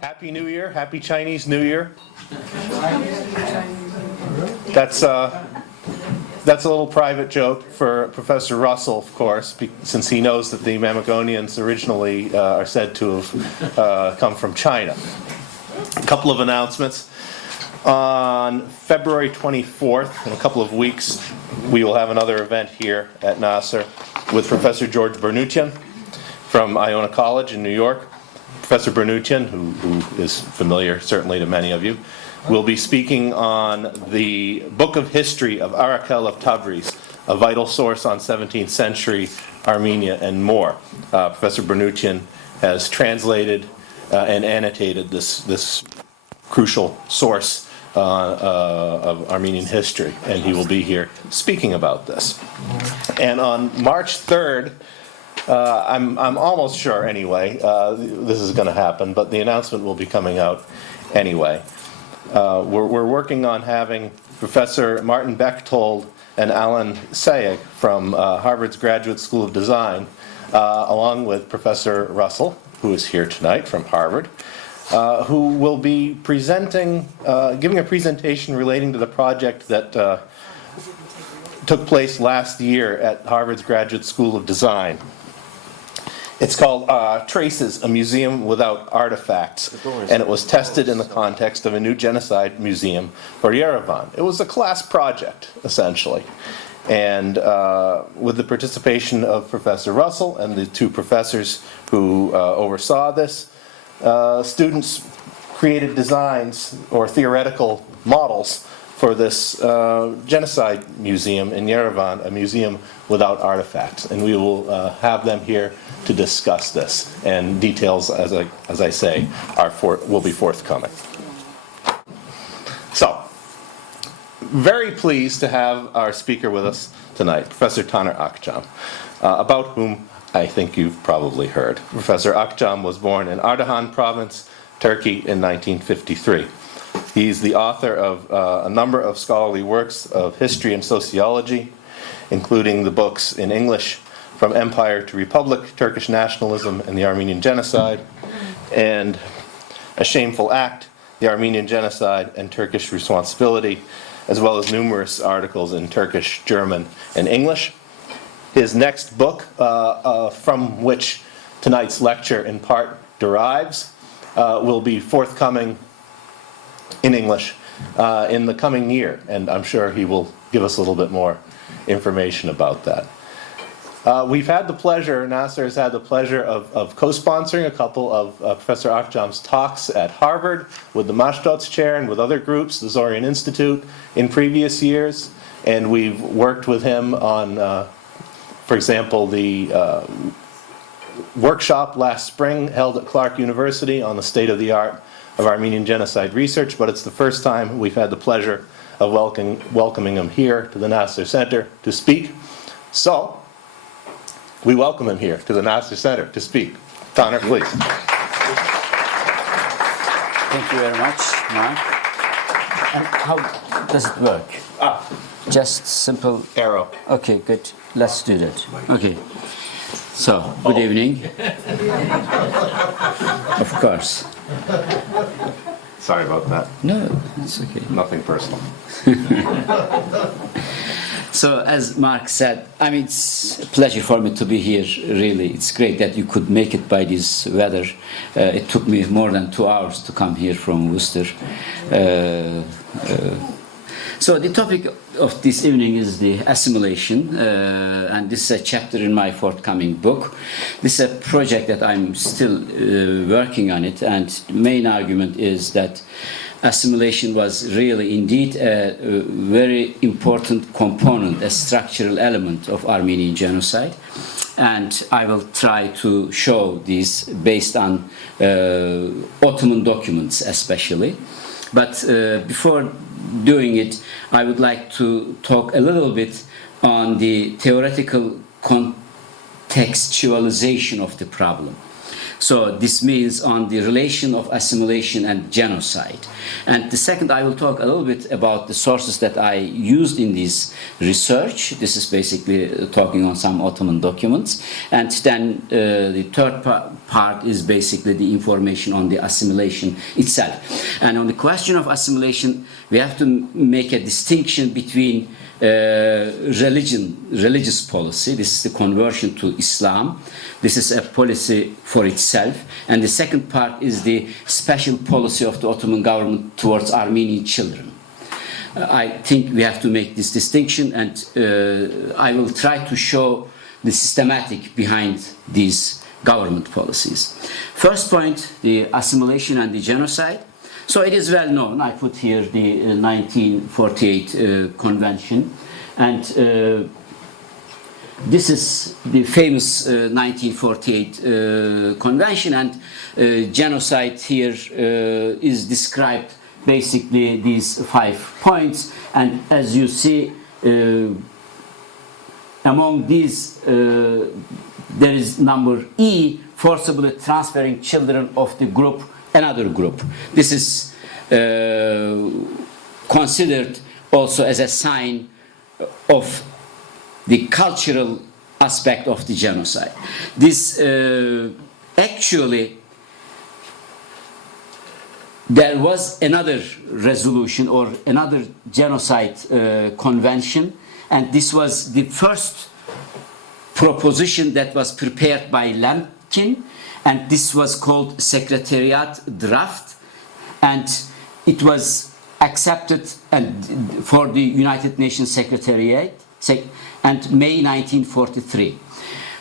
Happy New Year, Happy Chinese New Year. That's a little private joke for Professor Russell, of course, since he knows that the Mamegonians originally are said to have come from China. A couple of announcements. On February 24th, in a couple of weeks, we will have another event here at NAASR with Professor George Bernuccian from Iona College in New York. Professor Bernuccian, who is familiar certainly to many of you, will be speaking on the book of history of Arakel of Tabriz, a vital source on 17th century Armenia and more. Professor Bernuccian has translated and annotated this crucial source of Armenian history, and he will be here speaking about this. And on March 3rd, I'm almost sure anyway, this is going to happen, but the announcement will be coming out anyway. We're working on having Professor Martin Bechtold and Alan Sayegh from Harvard's Graduate School of Design, along with Professor Russell, who is here tonight from Harvard, who will be presenting, giving a presentation relating to the project that took place last year at Harvard's Graduate School of Design. It's called Traces, a Museum Without Artifacts, and it was tested in the context of a new genocide museum for Yerevan. It was a class project, essentially. And with the participation of Professor Russell and the two professors who oversaw this, students created designs or theoretical models for this genocide museum in Yerevan, a museum without artifacts. And we will have them here to discuss this. And details, as I say, will be forthcoming. So, very pleased to have our speaker with us tonight, Professor Taner Akcam, about whom I think you've probably heard. Professor Akcam was born in Ardahan province, Turkey in 1953. He's the author of a number of scholarly works of history and sociology, including the books in English, From Empire to Republic, Turkish Nationalism and the Armenian Genocide, and A Shameful Act, the Armenian Genocide and Turkish Responsibility, as well as numerous articles in Turkish, German, and English. His next book, from which tonight's lecture in part derives, will be forthcoming in English in the coming year, and I'm sure he will give us a little bit more information about that. We've had the pleasure, NAASR has had the pleasure of co-sponsoring a couple of Professor Akcam's talks at Harvard with the Mashtots Chair and with other groups, the Zorian Institute, in previous years, and we've worked with him on, for example, the workshop last spring held at Clark University on the state-of-the-art of Armenian genocide research, but it's the first time we've had the pleasure of welcoming him here to the NAASR Center to speak. So, we welcome him here to the NAASR Center to speak. Taner, please. Thank you very much, Mark. And how does it work? Just simple Arrow. Okay, good. Let's do that. Okay. So, good evening. Of course. Sorry about that. No, it's okay. Nothing personal. So, as Mark said, I mean, it's a pleasure for me to be here, really. It's great that you could make it by this weather. It took me more than 2 hours to come here from Worcester. So the topic of this evening is the assimilation, and this is a chapter in my forthcoming book. This is a project that I'm still working on it, and the main argument is that assimilation was really indeed a very important component, a structural element of Armenian genocide. And I will try to show this based on Ottoman documents especially. But before doing it, I would like to talk a little bit on the theoretical contextualization of the problem. So this means on the relation of assimilation and genocide. And the second, I will talk a little bit about the sources that I used in this research. This is basically talking on some Ottoman documents. And then the third part is basically the information on the assimilation itself. And on the question of assimilation, we have to make a distinction between religious policy. This is the conversion to Islam. This is a policy for itself. And the second part is the special policy of the Ottoman government towards Armenian children. I think we have to make this distinction, and I will try to show the systematic behind these government policies. First point, the assimilation and the genocide. So it is well known. I put here the 1948 convention, and this is the famous 1948 convention, and genocide here is described basically these 5 points, and as you see, among these there is number E, forcibly transferring children of the group another group. This is considered also as a sign of the cultural aspect of the genocide. This actually, there was another resolution or another genocide convention, and this was the first proposition that was prepared by Lemkin, and this was called Secretariat Draft, and it was accepted and for the United Nations Secretariat and May 1943.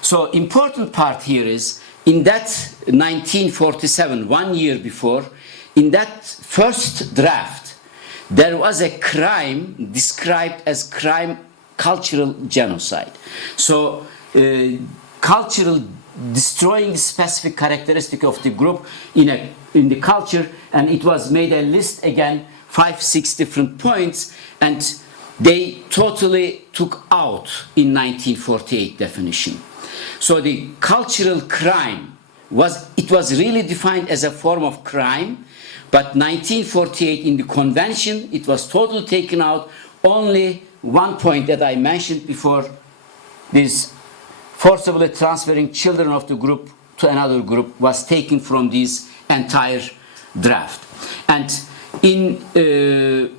So important part here is in that 1947, 1 year before, in that first draft, there was a crime described as crime cultural genocide. So cultural destroying specific characteristic of the group in the culture, and it was made a list again, 5-6 different points, and they totally took out in 1948 definition. So the cultural crime was really defined as a form of crime, but 1948 in the convention it was totally taken out. Only one point that I mentioned before, this forcibly transferring children of the group to another group, was taken from this entire draft. And in the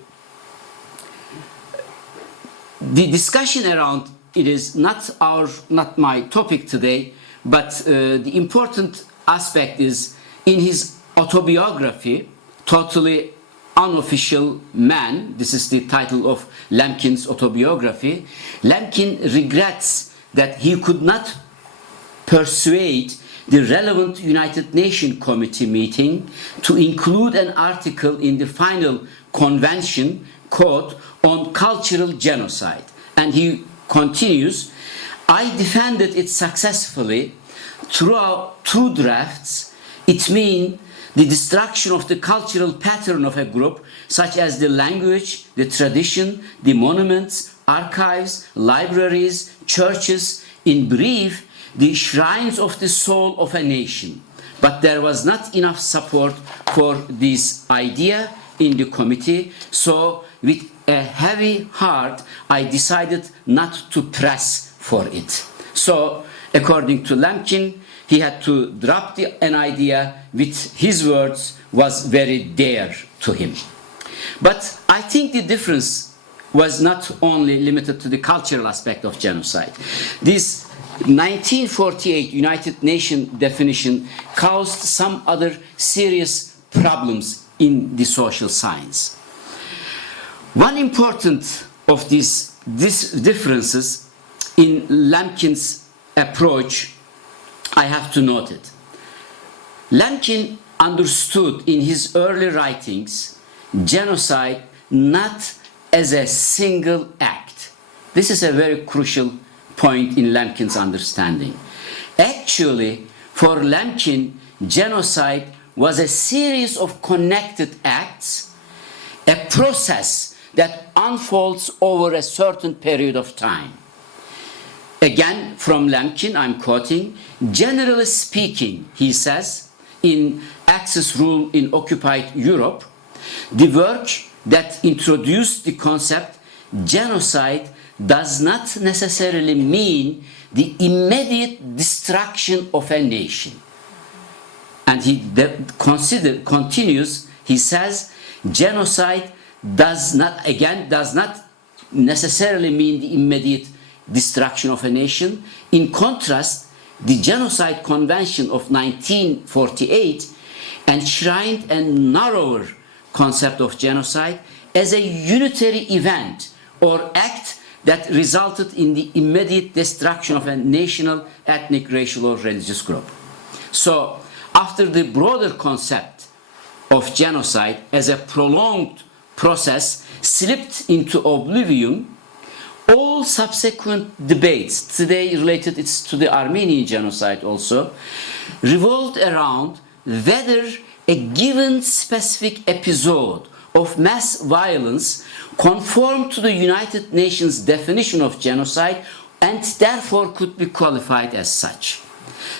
discussion around it is not my topic today, but the important aspect is in his autobiography, Totally Unofficial Man, this is the title of Lemkin's autobiography. Lemkin regrets that he could not persuade the relevant United Nations Committee meeting to include an article in the final convention code on cultural genocide. And he continues, I defended it successfully throughout 2 drafts. It means the destruction of the cultural pattern of a group, such as the language, the tradition, the monuments, archives, libraries, churches, in brief, the shrines of the soul of a nation. But there was not enough support for this idea in the committee, so with a heavy heart, I decided not to press for it. So, according to Lemkin, he had to drop an idea which his words was very dear to him. But I think the difference was not only limited to the cultural aspect of genocide. This 1948 United Nations definition caused some other serious problems in the social science. One important of these differences in Lemkin's approach, I have to note it. Lemkin understood in his early writings genocide not as a single act. This is a very crucial point in Lemkin's understanding. Actually, for Lemkin, genocide was a series of connected acts, a process that unfolds over a certain period of time. Again, from Lemkin, I'm quoting, generally speaking, he says, in Axis rule in occupied Europe, the work that introduced the concept genocide does not necessarily mean the immediate destruction of a nation. And he continues, he says, genocide does not necessarily mean the immediate destruction of a nation. In contrast, the Genocide Convention of 1948 enshrined a narrower concept of genocide as a unitary event or act that resulted in the immediate destruction of a national, ethnic, racial, or religious group. So, after the broader concept of genocide as a prolonged process slipped into oblivion, all subsequent debates, today related to the Armenian Genocide also, revolved around whether a given specific episode of mass violence conformed to the United Nations definition of genocide and therefore could be qualified as such.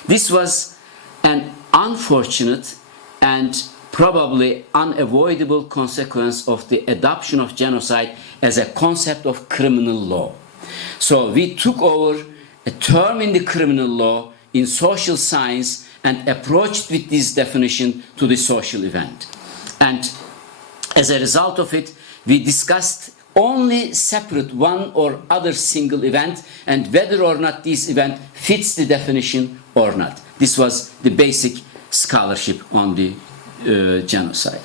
This was an unfortunate and probably unavoidable consequence of the adoption of genocide as a concept of criminal law. So we took over a term in the criminal law in social science and approached with this definition to the social event. And as a result of it, we discussed only separate one or other single event and whether or not this event fits the definition or not. This was the basic scholarship on the genocide.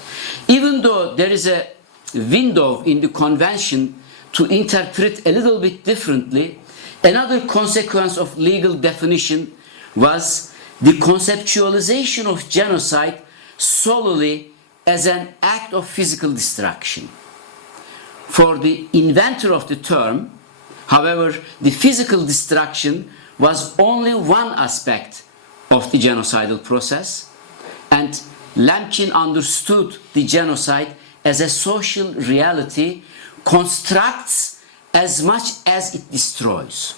Even though there is a window in the convention to interpret a little bit differently, another consequence of legal definition was the conceptualization of genocide solely as an act of physical destruction. For the inventor of the term, however, the physical destruction was only one aspect of the genocidal process, and Lemkin understood the genocide as a social reality constructs as much as it destroys.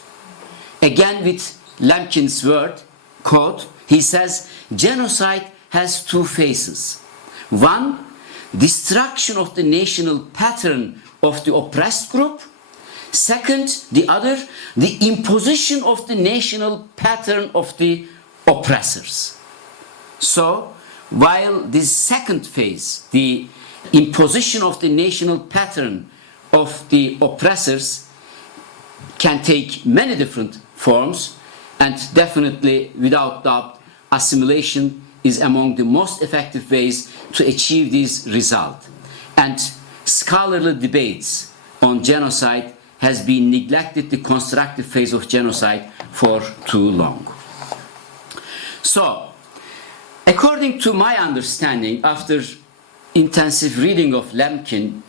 Again, with Lemkin's word, quote, he says, genocide has two phases. One, destruction of the national pattern of the oppressed group. Second, the other, the imposition of the national pattern of the oppressors. So, while this second phase, the imposition of the national pattern of the oppressors, can take many different forms, and definitely, without doubt, assimilation is among the most effective ways to achieve this result. And scholarly debates on genocide has been neglected the constructive phase of genocide for too long. So, according to my understanding, after intensive reading of Lemkin,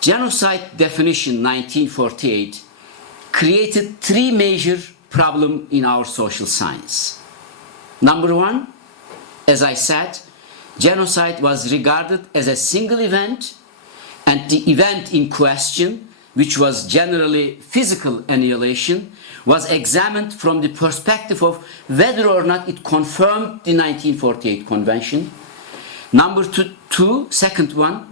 genocide definition 1948 created three major problems in our social science. Number one, as I said, genocide was regarded as a single event, and the event in question, which was generally physical annihilation, was examined from the perspective of whether or not it confirmed the 1948 convention. Number two, second one,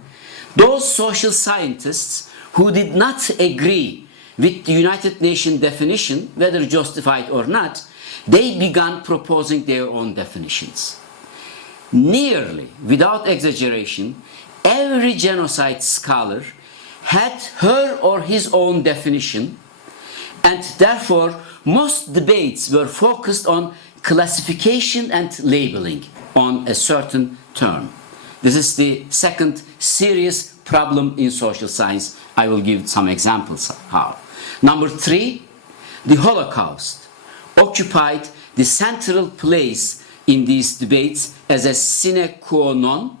those social scientists who did not agree with the United Nations definition, whether justified or not, they began proposing their own definitions. Nearly, without exaggeration, every genocide scholar had her or his own definition, and therefore most debates were focused on classification and labeling on a certain term. This is the second serious problem in social science. I will give some examples how. Number three, the Holocaust occupied the central place in these debates as a sine qua non.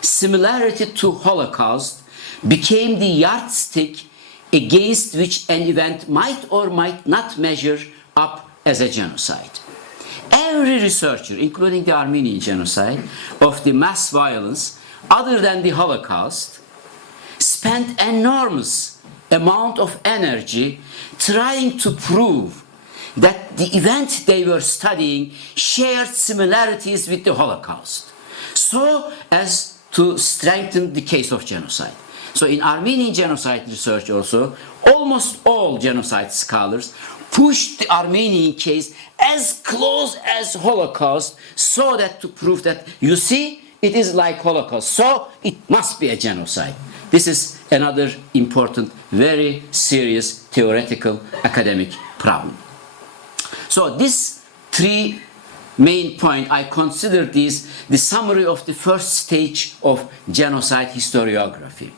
Similarity to Holocaust became the yardstick against which an event might or might not measure up as a genocide. Every researcher, including the Armenian Genocide, of the mass violence other than the Holocaust, spent enormous amount of energy trying to prove that the event they were studying shared similarities with the Holocaust, so as to strengthen the case of genocide. So in Armenian genocide research also, almost all genocide scholars pushed the Armenian case as close as Holocaust, so that to prove that, you see, it is like Holocaust, so it must be a genocide. This is another important, very serious theoretical academic problem. So these three main points, I consider these the summary of the first stage of genocide historiography.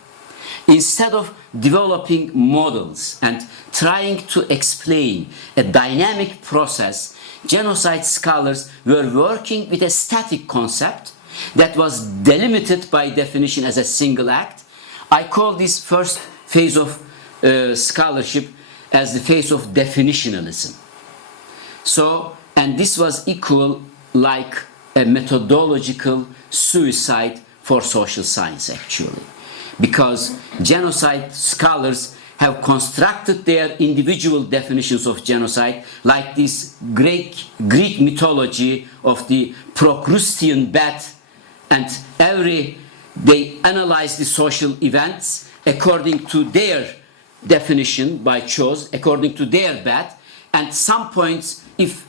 Instead of developing models and trying to explain a dynamic process, genocide scholars were working with a static concept that was delimited by definition as a single act. I call this first phase of scholarship as the phase of definitionalism. So, and this was equal like a methodological suicide for social science, actually, because genocide scholars have constructed their individual definitions of genocide, like this Greek mythology of the Procrustean bat, and they analyze the social events according to their definition by choice, according to their bat, and some points, if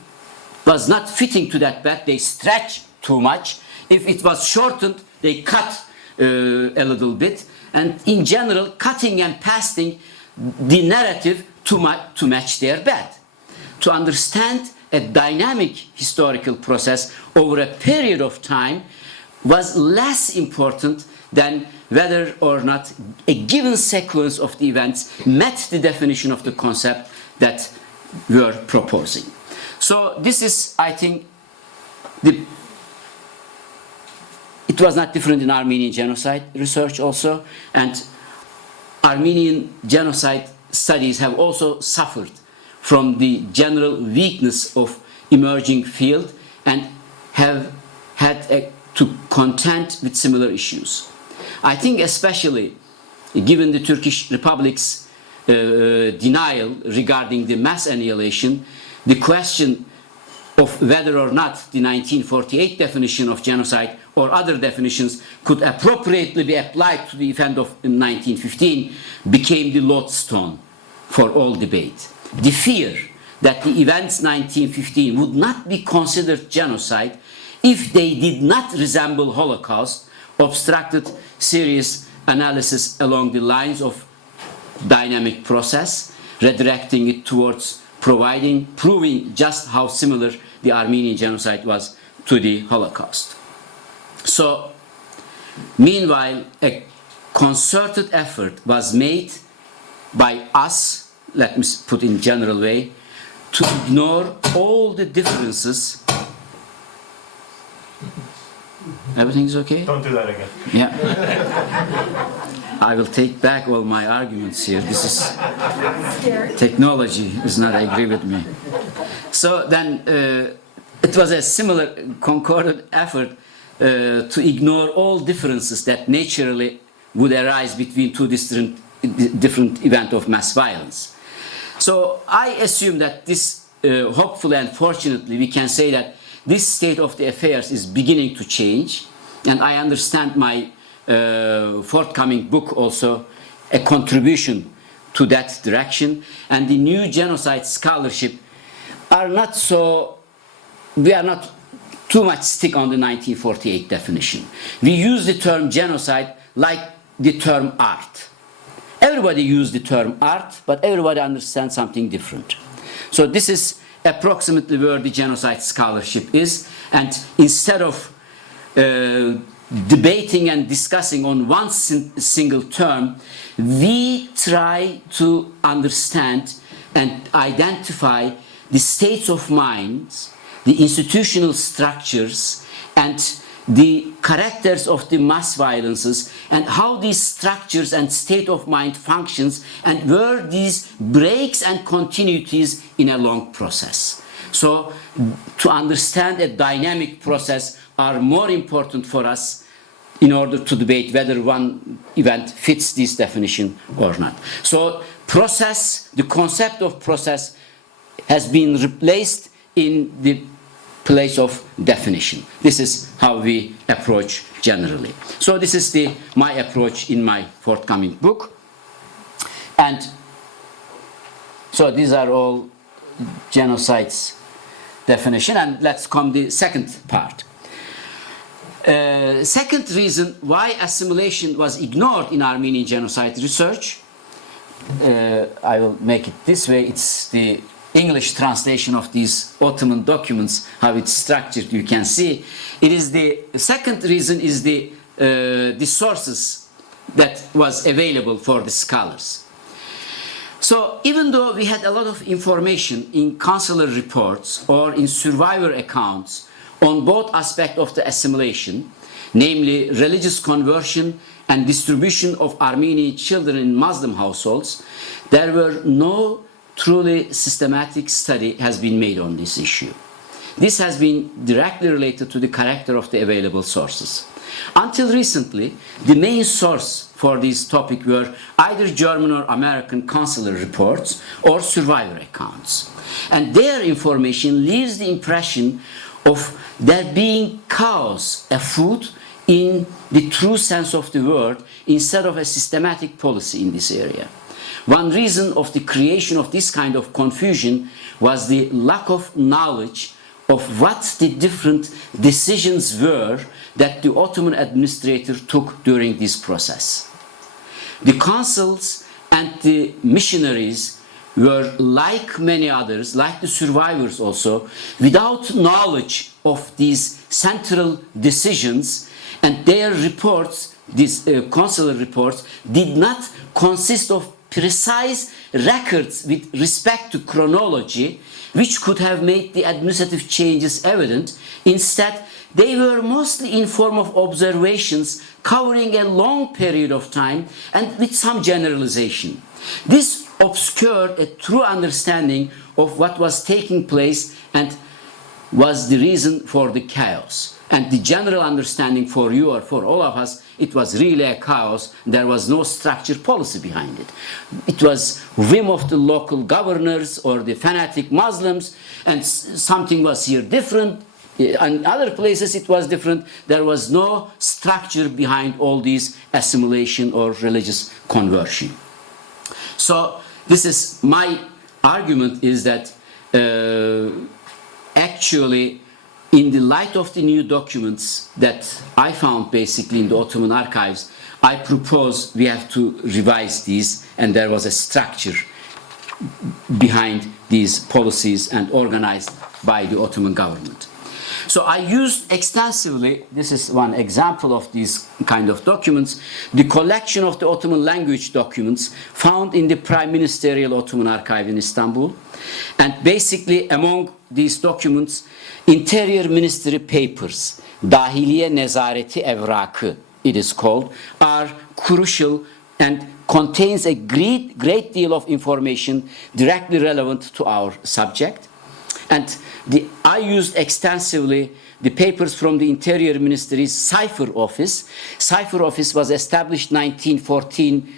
was not fitting to that bat, they stretch too much. If it was shortened, they cut a little bit, and in general, cutting and pasting the narrative to match their bat. To understand a dynamic historical process over a period of time was less important than whether or not a given sequence of the events met the definition of the concept that we are proposing. So this is, I think, it was not different in Armenian genocide research also, and Armenian genocide studies have also suffered from the general weakness of emerging field and have had to contend with similar issues. I think especially given the Turkish Republic's denial regarding the mass annihilation, the question of whether or not the 1948 definition of genocide or other definitions could appropriately be applied to the event of 1915 became the lodestone for all debate. The fear that the events 1915 would not be considered genocide if they did not resemble Holocaust obstructed serious analysis along the lines of dynamic process, redirecting it towards proving just how similar the Armenian genocide was to the Holocaust. So, meanwhile, a concerted effort was made by us, let me put in general way, to ignore all the differences. Everything's okay? Don't do that again. Yeah. I will take back all my arguments here. This is technology does not agree with me. So then it was a similar concordant effort to ignore all differences that naturally would arise between two different events of mass violence. So I assume that this, hopefully and fortunately, we can say that this state of the affairs is beginning to change, and I understand my forthcoming book also a contribution to that direction, and the new genocide scholarship are not so, we are not too much stick on the 1948 definition. We use the term genocide like the term art. Everybody uses the term art, but everybody understands something different. So this is approximately where the genocide scholarship is, and instead of debating and discussing on one single term, we try to understand and identify the states of minds, the institutional structures, and the characters of the mass violences, and how these structures and state of mind functions, and where these breaks and continuities in a long process. So to understand a dynamic process are more important for us in order to debate whether one event fits this definition or not. So process, the concept of process has been replaced in the place of definition. This is how we approach generally. So this is my approach in my forthcoming book. And so these are all genocides definition, and let's come to the second part. Second reason why assimilation was ignored in Armenian genocide research, I will make it this way, it's the English translation of these Ottoman documents, how it's structured, you can see. It is the second reason is the sources that was available for the scholars. So even though we had a lot of information in consular reports or in survivor accounts on both aspects of the assimilation, namely religious conversion and distribution of Armenian children in Muslim households, there were no truly systematic study has been made on this issue. This has been directly related to the character of the available sources. Until recently, the main source for this topic were either German or American consular reports or survivor accounts. And their information leaves the impression of there being chaos afoot in the true sense of the word instead of a systematic policy in this area. One reason of the creation of this kind of confusion was the lack of knowledge of what the different decisions were that the Ottoman administrator took during this process. The consuls and the missionaries were, like many others, like the survivors also, without knowledge of these central decisions, and their reports, these consular reports, did not consist of precise records with respect to chronology, which could have made the administrative changes evident. Instead, they were mostly in form of observations covering a long period of time and with some generalization. This obscured a true understanding of what was taking place and was the reason for the chaos. And the general understanding for you or for all of us, it was really a chaos. There was no structured policy behind it. It was whim of the local governors or the fanatic Muslims, and something was here different. In other places it was different. There was no structure behind all these assimilation or religious conversion. So this is my argument, is that actually in the light of the new documents that I found basically in the Ottoman archives, I propose we have to revise these, and there was a structure behind these policies and organized by the Ottoman government. So I used extensively, this is one example of these kind of documents, the collection of the Ottoman language documents found in the Prime Ministerial Ottoman Archive in Istanbul. And basically among these documents, Interior Ministry papers, Dahiliye Nezareti Evrakı, it is called, are crucial and contains a great deal of information directly relevant to our subject. And I used extensively the papers from the Interior Ministry's Cipher Office. Cipher Office was established 1914,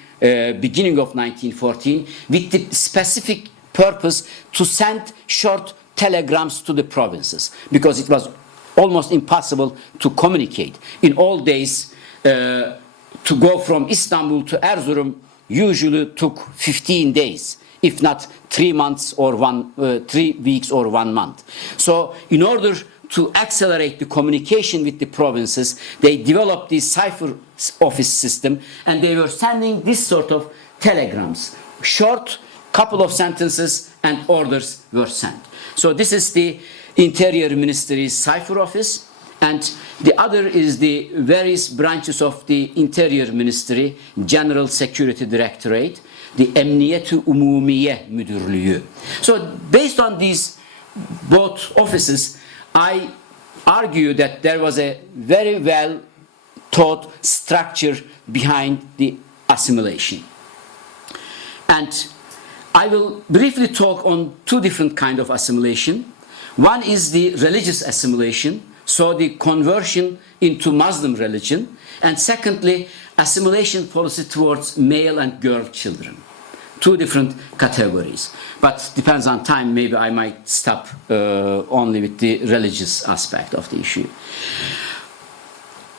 beginning of 1914, with the specific purpose to send short telegrams to the provinces, because it was almost impossible to communicate. In old days, to go from Istanbul to Erzurum usually took 15 days. If not 3 months or 3 weeks or 1 month. So in order to accelerate the communication with the provinces, they developed this cipher office system, and they were sending this sort of telegrams. Short, couple of sentences, and orders were sent. So this is the Interior Ministry's cipher office, and the other is the various branches of the Interior Ministry, General Security Directorate, the Emniyet-i Umumiye Müdürlüğü. So based on these both offices, I argue that there was a very well thought structure behind the assimilation. And I will briefly talk on two different kinds of assimilation. One is the religious assimilation, so the conversion into Muslim religion, and secondly, assimilation policy towards male and girl children. two different categories. But depends on time, maybe I might stop only with the religious aspect of the issue.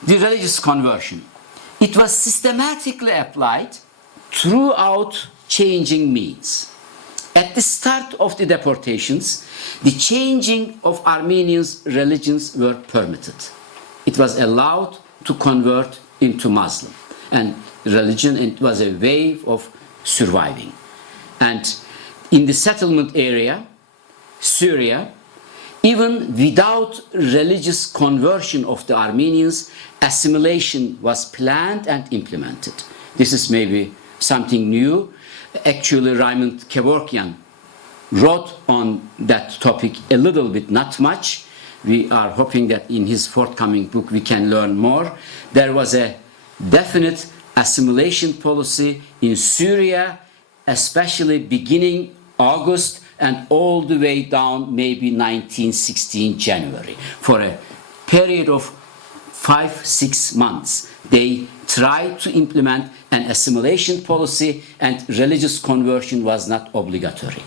The religious conversion. It was systematically applied throughout changing means. At the start of the deportations, the changing of Armenians' religions were permitted. It was allowed to convert into Muslim. And religion, it was a way of surviving. And in the settlement area, Syria, even without religious conversion of the Armenians, assimilation was planned and implemented. This is maybe something new. Actually, Raymond Kevorkian wrote on that topic a little bit, not much. We are hoping that in his forthcoming book we can learn more. There was a definite assimilation policy in Syria, especially beginning August and all the way down maybe 1916 January. For a period of 5-6 months, they tried to implement an assimilation policy, and religious conversion was not obligatory.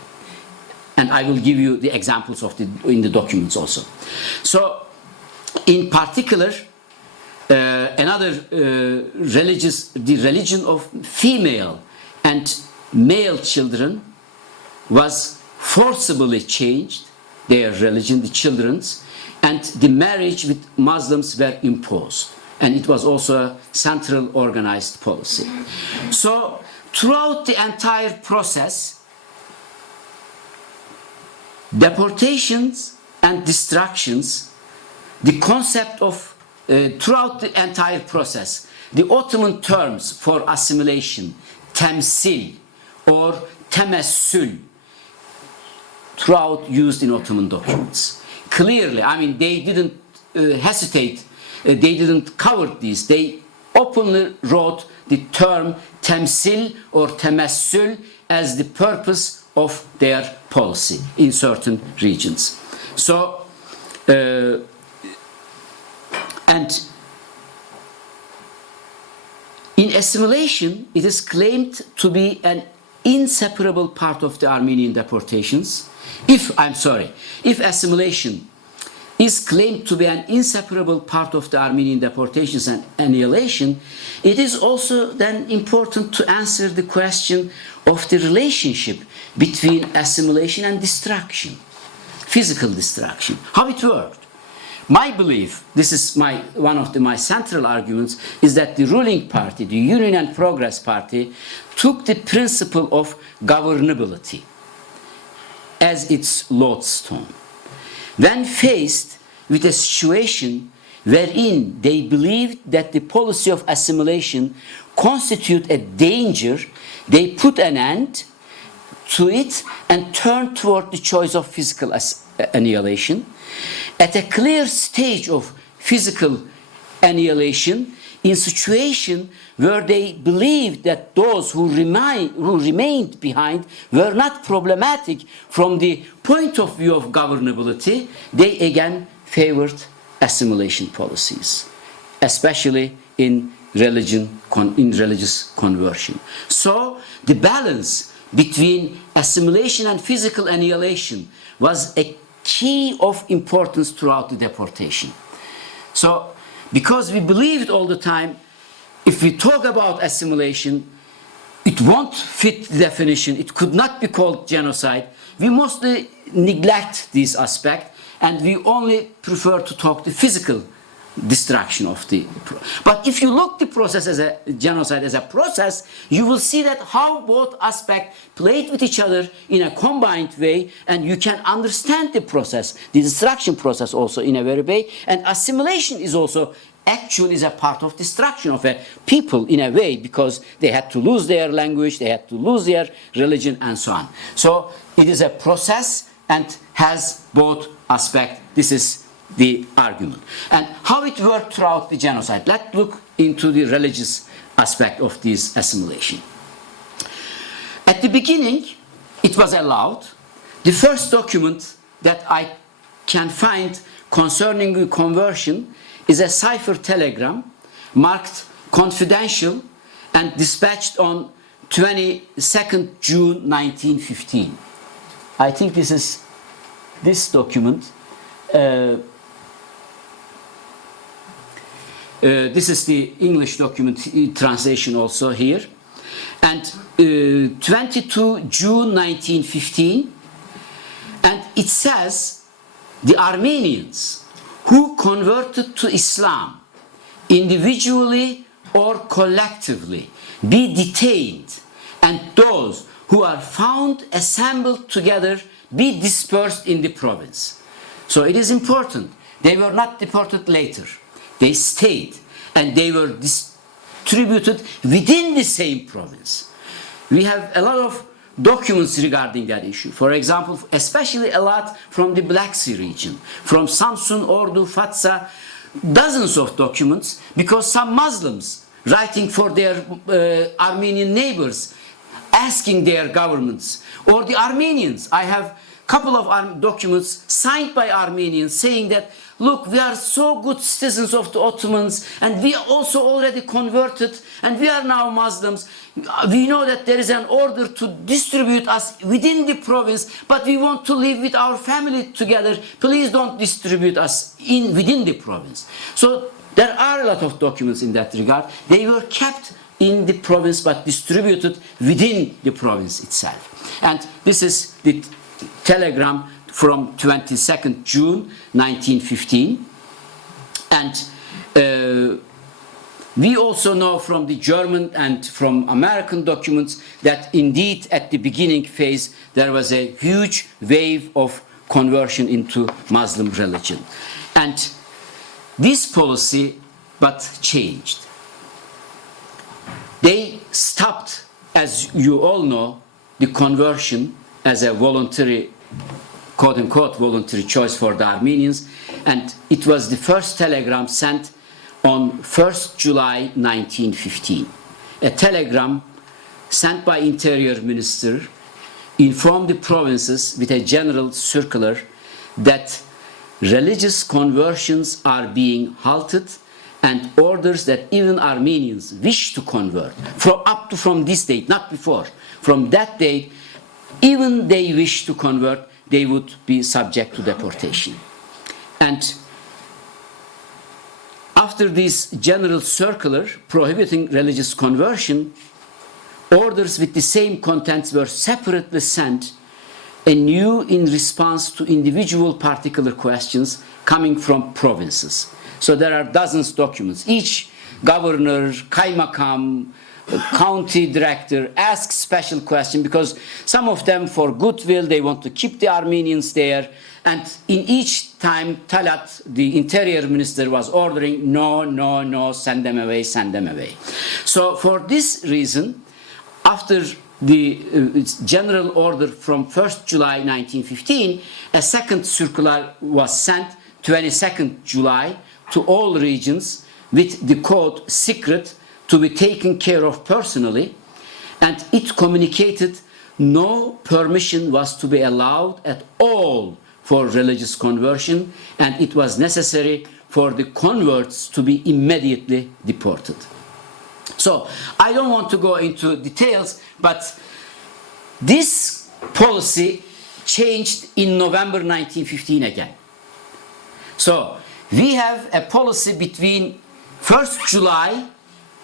And I will give you the examples of in the documents also. So, in particular, the religion of female and male children was forcibly changed, their religion, the children's, and the marriage with Muslims were imposed. And it was also a central organized policy. So, throughout the entire process, deportations and destructions, the concept of, throughout the entire process, the Ottoman terms for assimilation, temsil or temessül, throughout used in Ottoman documents. Clearly, I mean, they didn't hesitate, they didn't cover this. They openly wrote the term temsil or temessül as the purpose of their policy in certain regions. So, and in assimilation, it is claimed to be an inseparable part of the Armenian deportations. If assimilation is claimed to be an inseparable part of the Armenian deportations and annihilation, it is also then important to answer the question of the relationship between assimilation and destruction, physical destruction, how it worked. My belief, this is one of my central arguments, is that the ruling party, the Union and Progress Party, took the principle of governability as its lodestone. When faced with a situation wherein they believed that the policy of assimilation constituted a danger, they put an end to it and turned toward the choice of physical annihilation. At a clear stage of physical annihilation, in situation where they believed that those who remained behind were not problematic from the point of view of governability, they again favored assimilation policies, especially in religious conversion. So the balance between assimilation and physical annihilation was a key of importance throughout the deportation. So, because we believed all the time, if we talk about assimilation, it won't fit the definition, it could not be called genocide, we mostly neglect this aspect and we only prefer to talk the physical destruction of the... But if you look the process as a genocide as a process, you will see that how both aspects played with each other in a combined way, and you can understand the process, the destruction process also in a very way, and assimilation is also actually is a part of destruction of a people in a way, because they had to lose their language, they had to lose their religion and so on. So it is a process and has both aspects. This is the argument. And how it worked throughout the genocide. Let's look into the religious aspect of this assimilation. At the beginning, it was allowed. The first document that I can find concerning the conversion is a cipher telegram marked confidential and dispatched on 22nd June 1915. I think this is this document. This is the English document translation also here. And 22 June 1915, and it says the Armenians who converted to Islam, individually or collectively, be detained, and those who are found assembled together be dispersed in the province. So it is important. They were not deported later. They stayed, and they were distributed within the same province. We have a lot of documents regarding that issue. For example, especially a lot from the Black Sea region, from Samsun, Ordu, Fatsa, dozens of documents, because some Muslims writing for their Armenian neighbors, asking their governments, or the Armenians. I have a couple of documents signed by Armenians saying that, look, we are so good citizens of the Ottomans, and we also already converted, and we are now Muslims. We know that there is an order to distribute us within the province, but we want to live with our family together. Please don't distribute us within the province. So there are a lot of documents in that regard. They were kept in the province but distributed within the province itself. And this is the telegram from 22nd June 1915. And we also know from the German and from American documents that indeed at the beginning phase there was a huge wave of conversion into Muslim religion. And this policy but changed. They stopped, as you all know, the conversion as a voluntary, quote-unquote, voluntary choice for the Armenians, and it was the first telegram sent on 1st July 1915. A telegram sent by Interior Minister informed the provinces with a general circular that religious conversions are being halted, and orders that even Armenians wish to convert from this date, not before, from that date, even they wish to convert, they would be subject to deportation. And after this general circular prohibiting religious conversion, orders with the same contents were separately sent, anew in response to individual particular questions coming from provinces. So there are dozens of documents. Each governor, kaymakam, county director asks special question, because some of them for goodwill, they want to keep the Armenians there. And in each time, Talat, the interior minister, was ordering, no, no, no, send them away, send them away. So for this reason, after the general order from 1st July 1915, a second circular was sent 22nd July to all regions with the code secret to be taken care of personally, and it communicated no permission was to be allowed at all for religious conversion, and it was necessary for the converts to be immediately deported. So I don't want to go into details, but this policy changed in November 1915 again. So we have a policy between 1st July,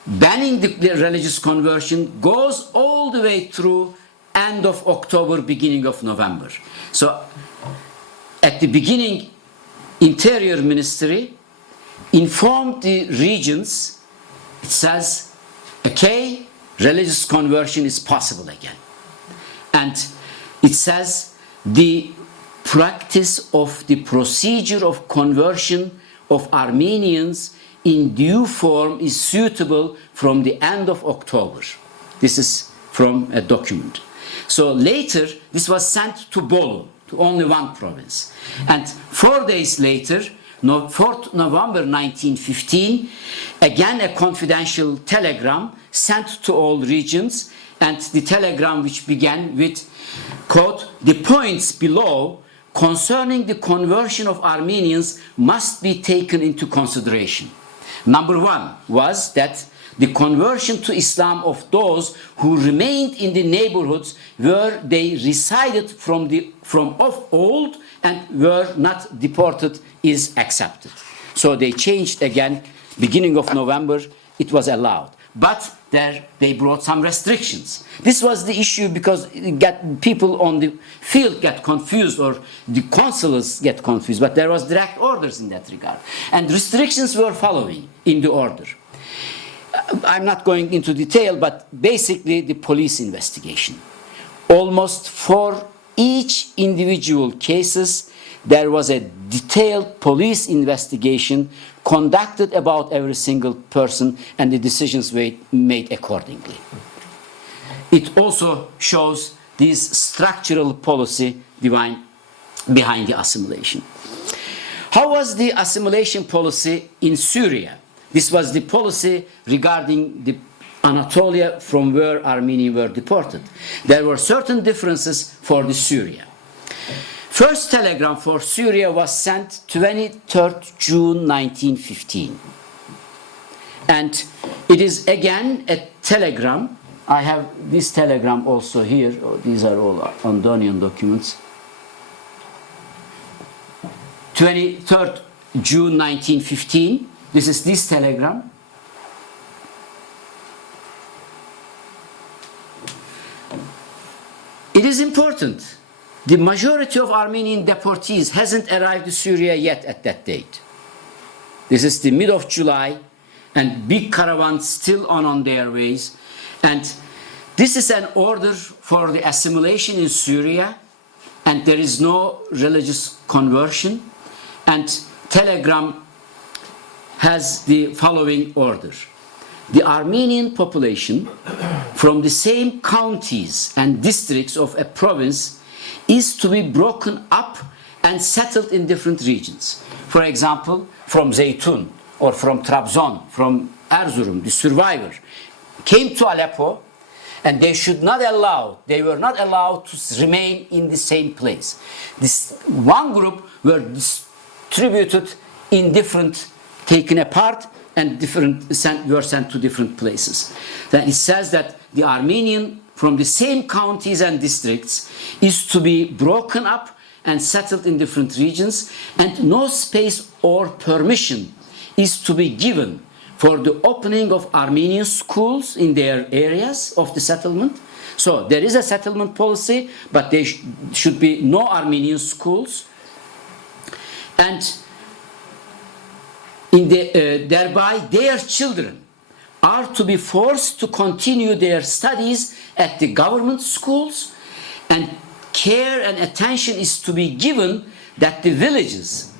banning the religious conversion, goes all the way through end of October, beginning of November. So at the beginning, Interior Ministry informed the regions, it says, okay, religious conversion is possible again. And it says the practice of the procedure of conversion of Armenians in due form is suitable from the end of October. This is from a document. So later, this was sent to Bolu, to only one province. And 4 days later, 4th November 1915, again a confidential telegram sent to all regions, and the telegram which began with, quote, the points below concerning the conversion of Armenians must be taken into consideration. Number one was that the conversion to Islam of those who remained in the neighborhoods where they resided from of old and were not deported is accepted. So they changed again, beginning of November, it was allowed. But there they brought some restrictions. This was the issue because people on the field get confused, or the consulates get confused, but there was direct orders in that regard. And restrictions were following in the order. I'm not going into detail, but basically the police investigation. Almost for each individual cases, there was a detailed police investigation conducted about every single person, and the decisions were made accordingly. It also shows this structural policy behind the assimilation. How was the assimilation policy in Syria? This was the policy regarding the Anatolia from where Armenians were deported. There were certain differences for the Syria. First telegram for Syria was sent 23rd June 1915. And it is again a telegram. I have this telegram also here. Oh, these are all Andonian documents. 23rd June 1915. This is this telegram. It is important. The majority of Armenian deportees hasn't arrived to Syria yet at that date. This is the mid of July, and big caravans still on their ways. And this is an order for the assimilation in Syria, and there is no religious conversion. And telegram has the following order. The Armenian population from the same counties and districts of a province is to be broken up and settled in different regions. For example, from Zeytun or from Trabzon, from Erzurum, the survivor came to Aleppo, and they were not allowed to remain in the same place. This one group were distributed in different, taken apart, and were sent to different places. Then it says that the Armenian from the same counties and districts is to be broken up and settled in different regions, and no space or permission is to be given for the opening of Armenian schools in their areas of the settlement. So there is a settlement policy, but there should be no Armenian schools. And thereby their children are to be forced to continue their studies at the government schools, and care and attention is to be given that the villages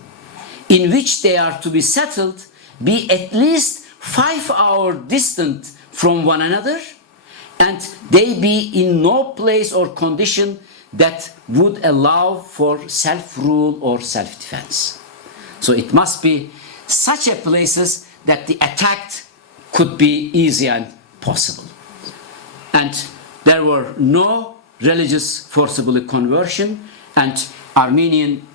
in which they are to be settled be at least 5 hours distant from one another, and they be in no place or condition that would allow for self-rule or self-defense. So it must be such a places that the attack could be easy and possible. And there were no religious forcible conversion, and Armenian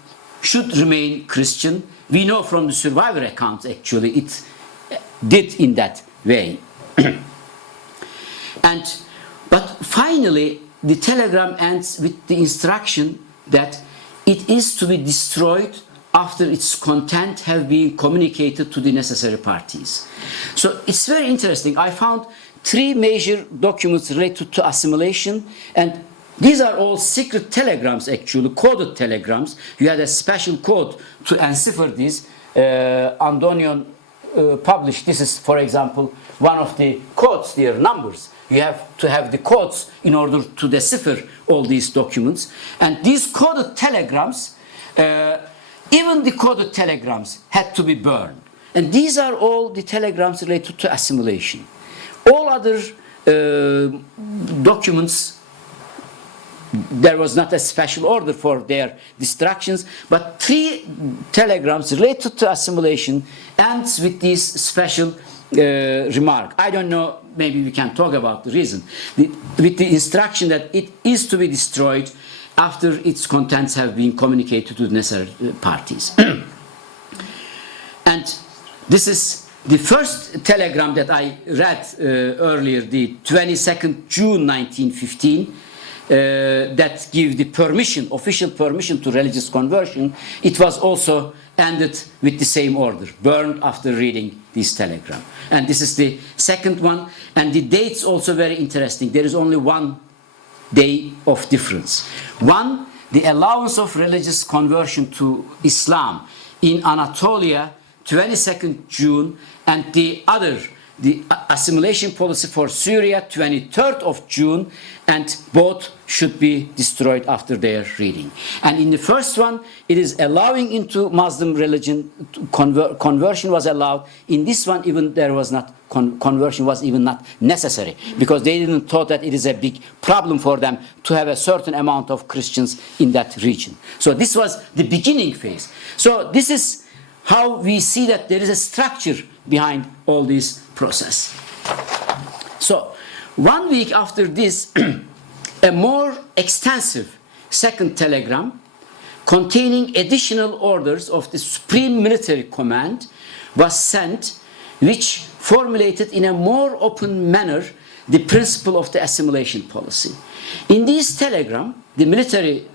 should remain Christian. We know from the survivor accounts actually it did in that way. But finally the telegram ends with the instruction that it is to be destroyed after its content have been communicated to the necessary parties. So it's very interesting. I found 3 major documents related to assimilation, and these are all secret telegrams, actually coded telegrams. You had a special code to encipher these. Andonian published, this is for example one of the codes, their numbers. You have to have the codes in order to decipher all these documents. And these coded telegrams, even the coded telegrams had to be burned. And these are all the telegrams related to assimilation. All other documents, there was not a special order for their destructions, but 3 telegrams related to assimilation ends with this special remark. I don't know, maybe we can talk about the reason. With the instruction that it is to be destroyed after its contents have been communicated to the necessary parties. And this is the first telegram that I read earlier, the 22nd June 1915, that give the permission, official permission to religious conversion, it was also ended with the same order, burned after reading this telegram. And this is the second one, and the dates also very interesting. There is only one day of difference. One, the allowance of religious conversion to Islam in Anatolia, 22nd June, and the other, the assimilation policy for Syria, 23rd of June, and both should be destroyed after their reading. And in the first one, it is allowing into Muslim religion, conversion was allowed. In this one, even there was not, conversion was even not necessary, because they didn't thought that it is a big problem for them to have a certain amount of Christians in that region. So this was the beginning phase. So this is how we see that there is a structure behind all this process. So 1 week after this, a more extensive second telegram containing additional orders of the Supreme Military Command was sent, which formulated in a more open manner the principle of the assimilation policy. In this telegram, the military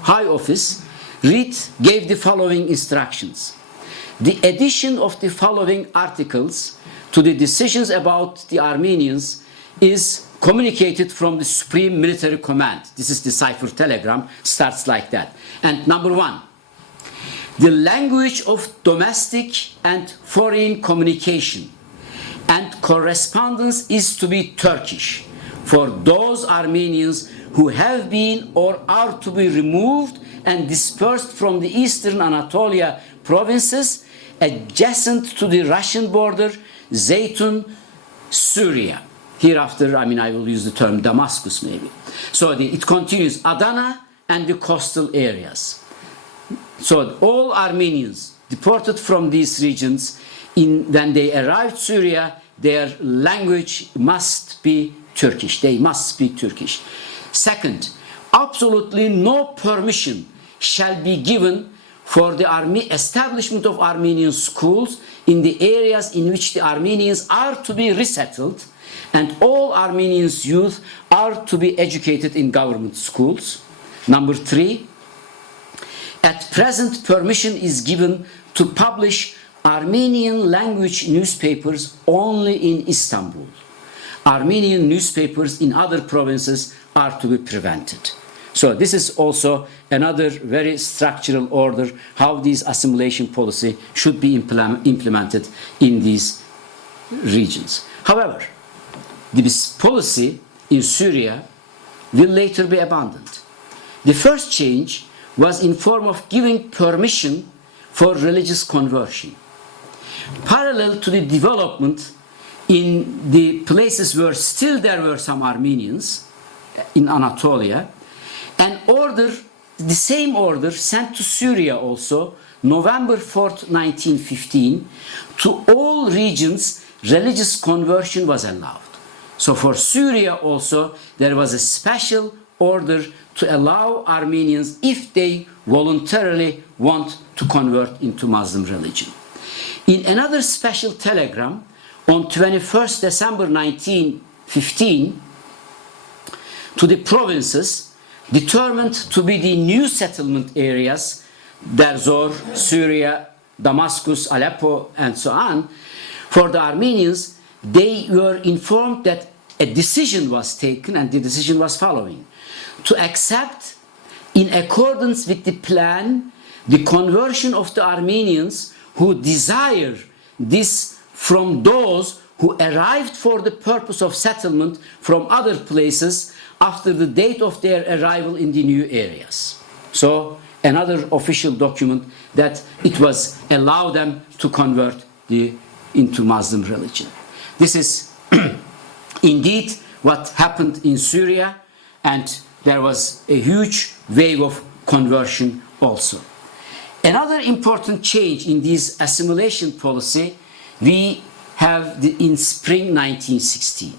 high office gave the following instructions. The addition of the following articles to the decisions about the Armenians is communicated from the Supreme Military Command. This is the cipher telegram, starts like that. And number 1, the language of domestic and foreign communication and correspondence is to be Turkish for those Armenians who have been or are to be removed and dispersed from the eastern Anatolia provinces adjacent to the Russian border, Zeytun, Syria. Hereafter, I will use the term Damascus maybe. So it continues, Adana and the coastal areas. So all Armenians deported from these regions, when they arrived Syria, their language must be Turkish. They must speak Turkish. Second, absolutely no permission shall be given for the establishment of Armenian schools in the areas in which the Armenians are to be resettled, and all Armenians youth are to be educated in government schools. Number 3, at present permission is given to publish Armenian language newspapers only in Istanbul. Armenian newspapers in other provinces are to be prevented. So this is also another very structural order how this assimilation policy should be implemented in these regions. However, this policy in Syria will later be abandoned. The first change was in form of giving permission for religious conversion. Parallel to the development in the places where still there were some Armenians in Anatolia, the same order sent to Syria also, November 4th, 1915, to all regions religious conversion was allowed. So for Syria also, there was a special order to allow Armenians, if they voluntarily want to convert into Muslim religion. In another special telegram, on 21st December 1915, to the provinces determined to be the new settlement areas, Derzor, Syria, Damascus, Aleppo, and so on, for the Armenians, they were informed that a decision was taken, and the decision was following: to accept, in accordance with the plan, the conversion of the Armenians who desire this from those who arrived for the purpose of settlement from other places after the date of their arrival in the new areas. So another official document that it was allow them to convert into Muslim religion. This is indeed what happened in Syria, and there was a huge wave of conversion also. Another important change in this assimilation policy we have in spring 1916.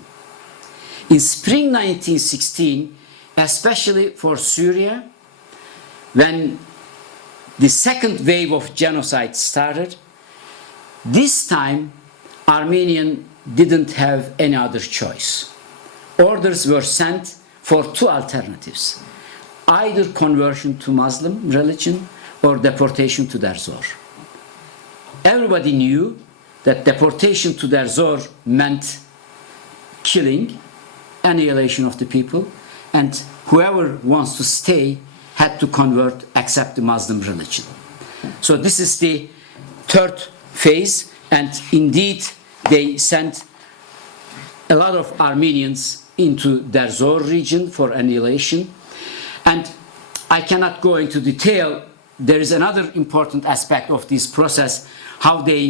In spring 1916, especially for Syria, when the second wave of genocide started, this time Armenian didn't have any other choice. Orders were sent for two alternatives: either conversion to Muslim religion or deportation to Deir Zor. Everybody knew that deportation to Deir Zor meant killing, annihilation of the people, and whoever wants to stay had to convert, accept the Muslim religion. So this is the third phase, and indeed they sent a lot of Armenians into Deir Zor region for annihilation. And I cannot go into detail. There is another important aspect of this process, how they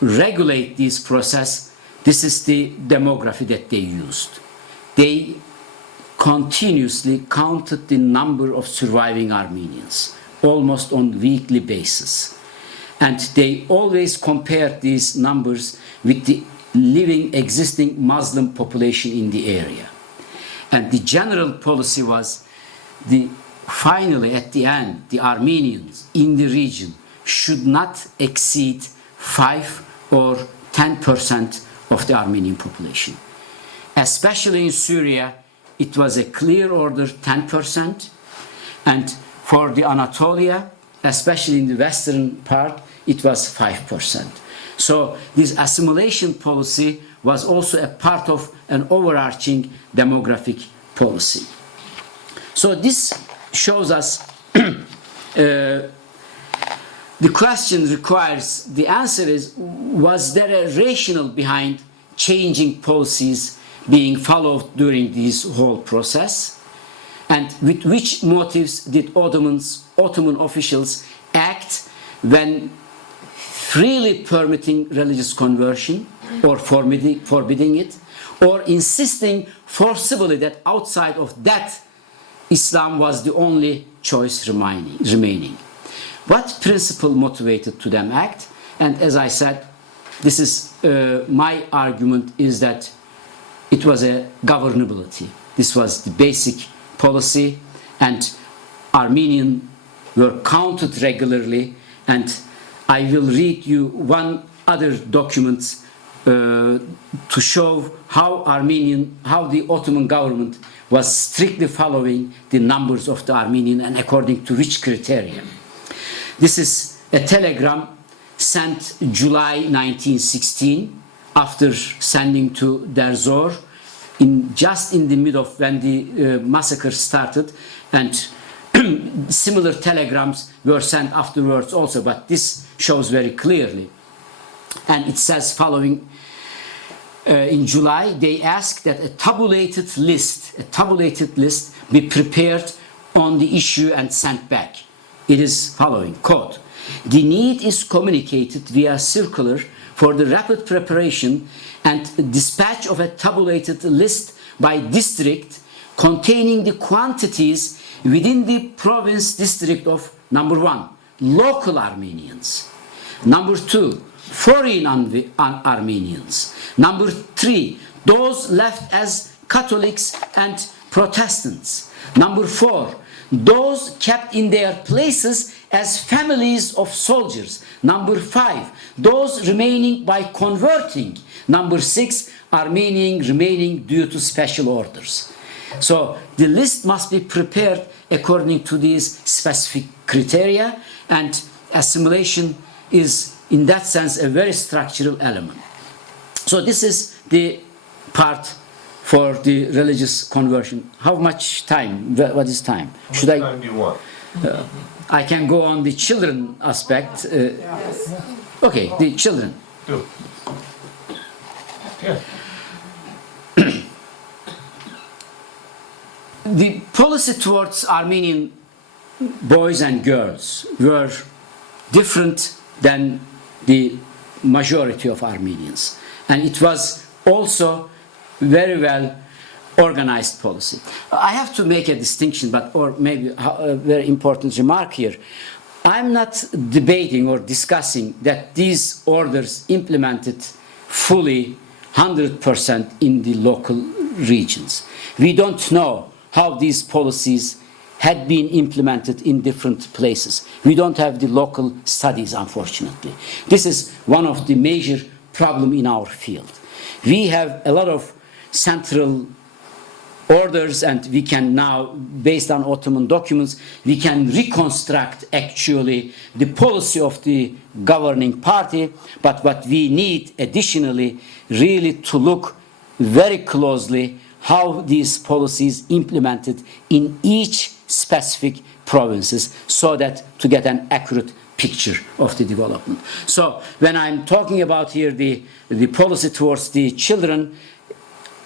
regulate this process. This is the demography that they used. They continuously counted the number of surviving Armenians, almost on weekly basis. And they always compared these numbers with the living, existing Muslim population in the area. And the general policy was, finally, at the end, the Armenians in the region should not exceed 5 or 10% of the Armenian population. Especially in Syria, it was a clear order, 10%. And for the Anatolia, especially in the western part, it was 5%. So this assimilation policy was also a part of an overarching demographic policy. So this shows us the question requires, the answer is, was there a rationale behind changing policies being followed during this whole process? And with which motives did Ottoman officials act when freely permitting religious conversion or forbidding it, or insisting forcibly that outside of that Islam was the only choice remaining? What principle motivated to them act? And as I said, this is my argument is that it was a governability. This was the basic policy, and Armenians were counted regularly. And I will read you one other document to show how the Ottoman government was strictly following the numbers of the Armenian and according to which criteria. This is a telegram sent July 1916 after sending to Deir Zor, just in the middle of when the massacre started, and similar telegrams were sent afterwards also, but this shows very clearly. And it says following, in July, they asked that a tabulated list be prepared on the issue and sent back. It is following, quote, "The need is communicated via circular for the rapid preparation and dispatch of a tabulated list by district containing the quantities within the province district of, number 1, local Armenians, number 2, foreign Armenians, number 3, those left as Catholics and Protestants, number 4, those kept in their places as families of soldiers, number 5, those remaining by converting, number 6, Armenian remaining due to special orders." So the list must be prepared according to these specific criteria, and assimilation is in that sense a very structural element. So this is the part for the religious conversion. How much time? What is time? How much time do you want? I can go on the children aspect. Okay, the children. Do. Yeah. The policy towards Armenian boys and girls were different than the majority of Armenians, and it was also very well organized policy. I have to make a distinction, or maybe a very important remark here. I'm not debating or discussing that these orders implemented fully 100% in the local regions. We don't know how these policies had been implemented in different places. We don't have the local studies, unfortunately. This is one of the major problems in our field. We have a lot of central orders, and we can now, based on Ottoman documents, we can reconstruct actually the policy of the governing party. But what we need additionally really to look very closely how these policies implemented in each specific provinces, so that to get an accurate picture of the development. So when I'm talking about here the policy towards the children,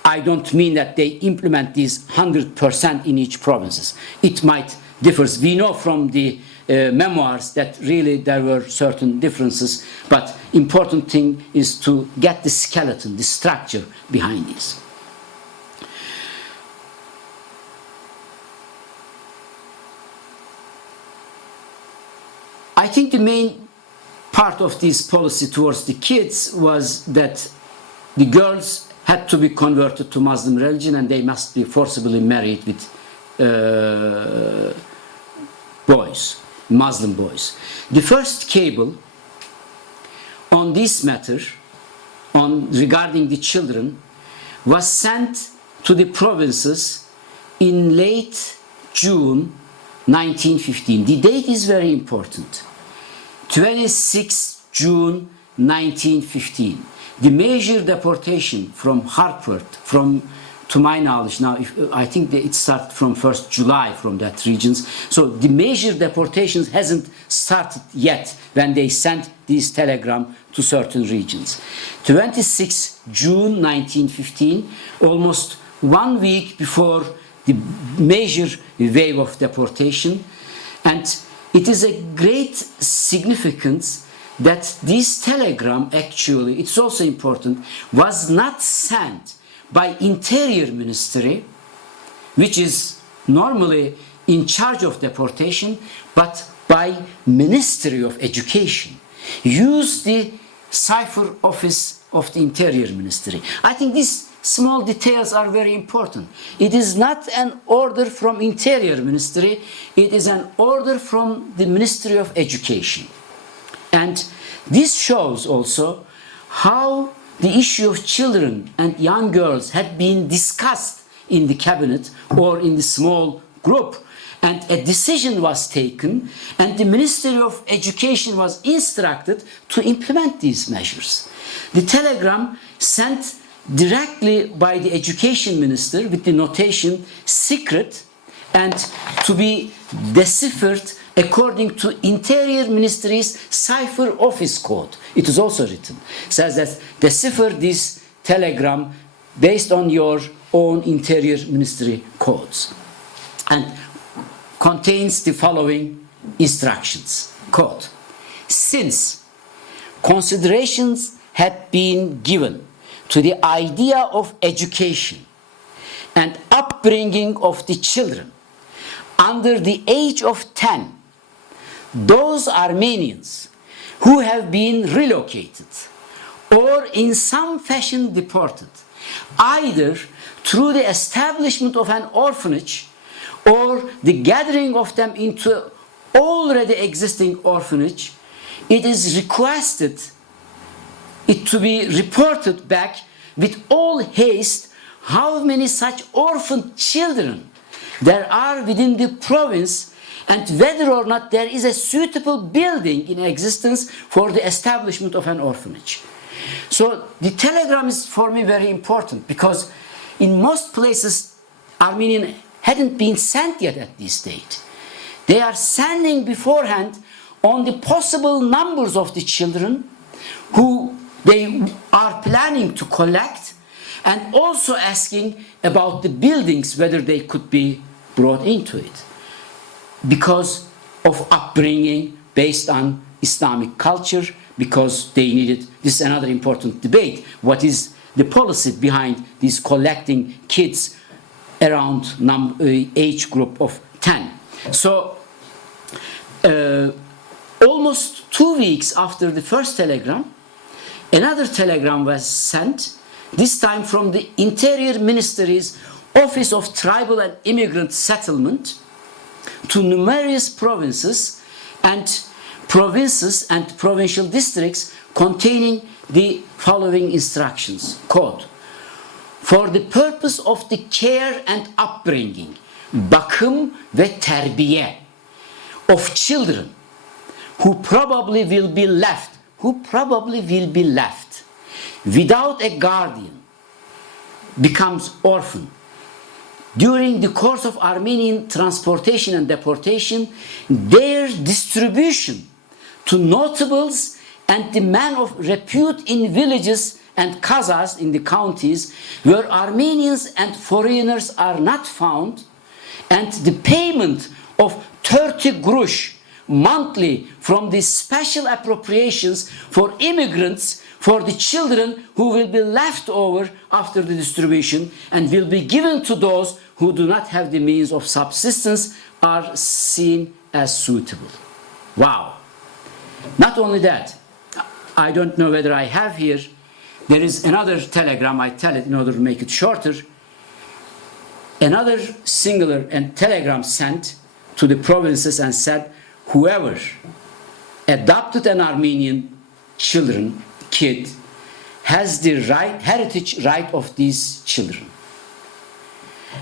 I don't mean that they implement these 100% in each provinces. It might differ. We know from the memoirs that really there were certain differences, but important thing is to get the skeleton, the structure behind this. I think the main part of this policy towards the kids was that the girls had to be converted to Muslim religion and they must be forcibly married with boys, Muslim boys. The first cable on this matter, regarding the children, was sent to the provinces in late June 1915. The date is very important. 26 June 1915. The major deportation from Hartford, to my knowledge now, I think that it started from 1st July from that regions. So the major deportations hasn't started yet when they sent this telegram to certain regions. 26 June 1915, almost 1 week before the major wave of deportation, and it is a great significance that this telegram actually, it's also important, was not sent by Interior Ministry, which is normally in charge of deportation, but by Ministry of Education. Use the cipher office of the Interior Ministry. I think these small details are very important. It is not an order from Interior Ministry, it is an order from the Ministry of Education. And this shows also how the issue of children and young girls had been discussed in the cabinet or in the small group, and a decision was taken, and the Ministry of Education was instructed to implement these measures. The telegram sent directly by the Education Minister with the notation secret and to be deciphered according to Interior Ministry's cipher office code. It is also written. It says that decipher this telegram based on your own Interior Ministry codes, and contains the following instructions. Quote, since considerations had been given to the idea of education and upbringing of the children under the age of 10, those Armenians who have been relocated or in some fashion deported, either through the establishment of an orphanage or the gathering of them into already existing orphanage, it is requested it to be reported back with all haste how many such orphaned children there are within the province, and whether or not there is a suitable building in existence for the establishment of an orphanage. So the telegram is for me very important, because in most places Armenian hadn't been sent yet at this date. They are sending beforehand on the possible numbers of the children who they are planning to collect, and also asking about the buildings, whether they could be brought into it, because of upbringing based on Islamic culture, because they needed, this is another important debate, what is the policy behind this collecting kids around age group of 10. So almost 2 weeks after the first telegram, another telegram was sent, this time from the Interior Ministry's Office of Tribal and Immigrant Settlement, to numerous provinces and provincial districts containing the following instructions. Quote, for the purpose of the care and upbringing, bakım ve terbiye of children who probably will be left without a guardian, becomes orphan. During the course of Armenian transportation and deportation, their distribution to notables and the men of repute in villages and kazas in the counties where Armenians and foreigners are not found, and the payment of 30 grosh monthly from the special appropriations for immigrants for the children who will be left over after the distribution and will be given to those who do not have the means of subsistence are seen as suitable. Wow. Not only that, I don't know whether I have here, there is another telegram, I tell it in order to make it shorter, another singular and telegram sent to the provinces and said, whoever adopted an Armenian kid has the heritage right of these children.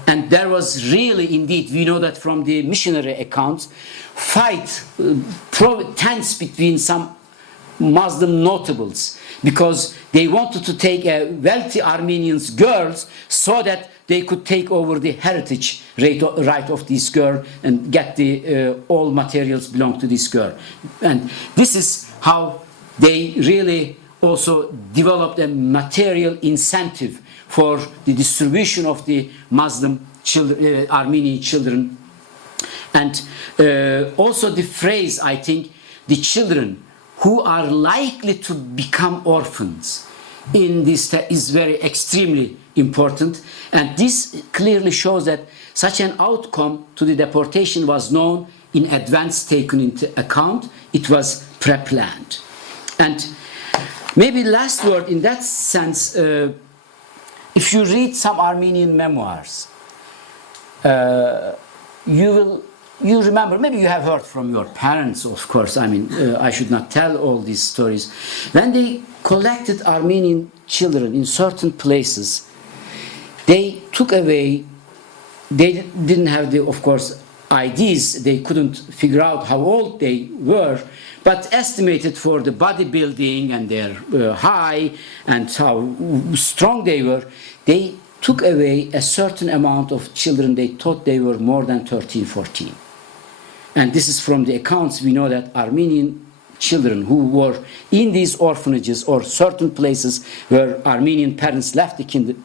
And there was really, indeed, we know that from the missionary accounts, tense between some Muslim notables because they wanted to take wealthy Armenians girls so that they could take over the heritage right of this girl and get the all materials belong to this girl. And this is how they really also developed a material incentive for the distribution of the Muslim children, Armenian children. And also the phrase, I think, the children who are likely to become orphans in this is very extremely important. And this clearly shows that such an outcome to the deportation was known in advance, taken into account. It was pre-planned. And maybe last word in that sense, if you read some Armenian memoirs, you remember, maybe you have heard from your parents, of course, I mean, I should not tell all these stories. When they collected Armenian children in certain places, they took away, they didn't have the, of course, IDs, they couldn't figure out how old they were, but estimated for the bodybuilding and their height and how strong they were, they took away a certain amount of children they thought they were more than 13, 14. And this is from the accounts. We know that Armenian children who were in these orphanages or certain places where Armenian parents left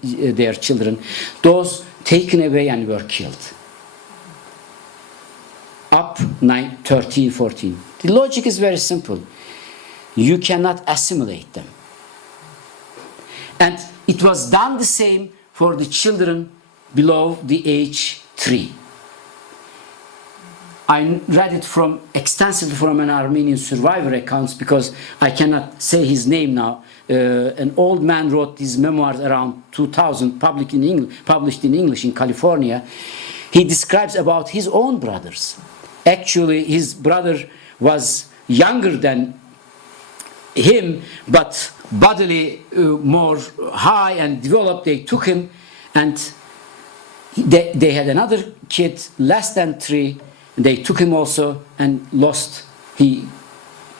their children, those taken away and were killed. Up 13, 14. The logic is very simple. You cannot assimilate them. And it was done the same for the children below the age 3. I read it extensively from an Armenian survivor accounts because I cannot say his name now. An old man wrote these memoirs around 2000, published in English in California. He describes about his own brothers. Actually, his brother was younger than him, but bodily more high and developed. They took him, and they had another kid less than 3. They took him also and lost. He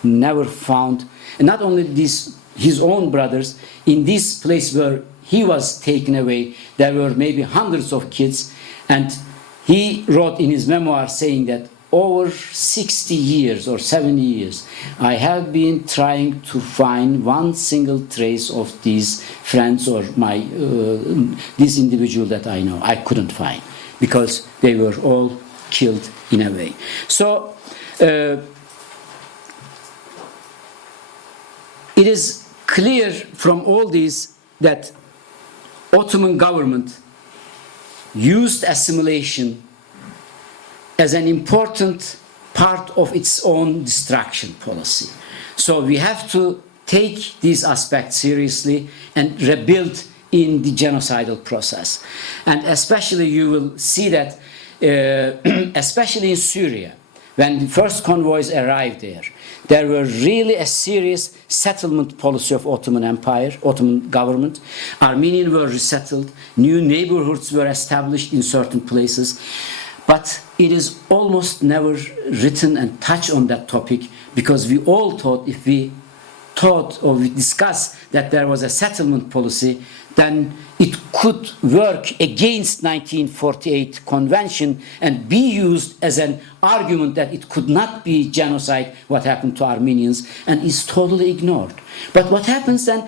never found. And not only this, his own brothers, in this place where he was taken away, there were maybe hundreds of kids. And he wrote in his memoir saying that over 60 years or 70 years, I have been trying to find one single trace of these friends or this individual that I know. I couldn't find because they were all killed in a way. So it is clear from all these that Ottoman government used assimilation as an important part of its own destruction policy. So we have to take these aspects seriously and rebuild in the genocidal process. And especially you will see that especially in Syria, when the first convoys arrived there were really a serious settlement policy of Ottoman Empire, Ottoman government. Armenians were resettled, new neighborhoods were established in certain places, but it is almost never written and touched on that topic, because we all thought if we thought or we discussed that there was a settlement policy, then it could work against 1948 convention and be used as an argument that it could not be genocide what happened to Armenians, and is totally ignored. But what happens then,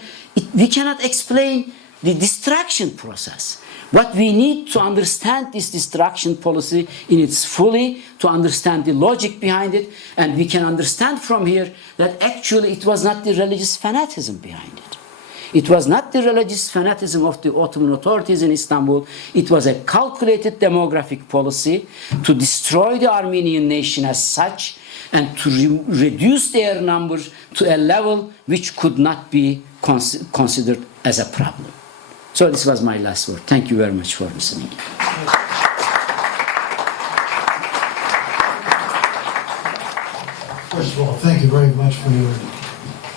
we cannot explain the destruction process. What we need to understand this destruction policy in its fully, to understand the logic behind it, and we can understand from here that actually it was not the religious fanaticism behind it. It was not the religious fanaticism of the Ottoman authorities in Istanbul. It was a calculated demographic policy to destroy the Armenian nation as such and to reduce their numbers to a level which could not be considered as a problem. So this was my last word. Thank you very much for listening. First of all, thank you very much for your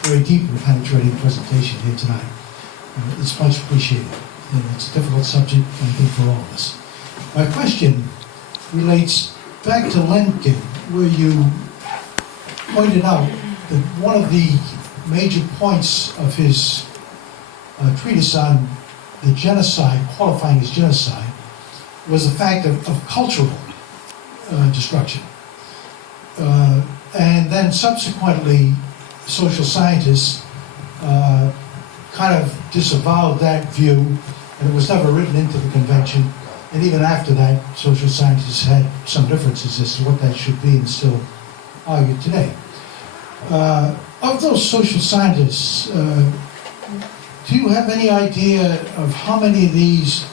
very deep and penetrating presentation here tonight. It's much appreciated. And it's a difficult subject, I think, for all of us. My question relates back to Lemkin, where you pointed out that one of the major points of his treatise on the genocide, qualifying as genocide, was the fact of cultural destruction. And then subsequently, social scientists kind of disavowed that view, and it was never written into the convention. And even after that, social scientists had some differences as to what that should be, and still argue today. Of those social scientists, do you have any idea of how many of these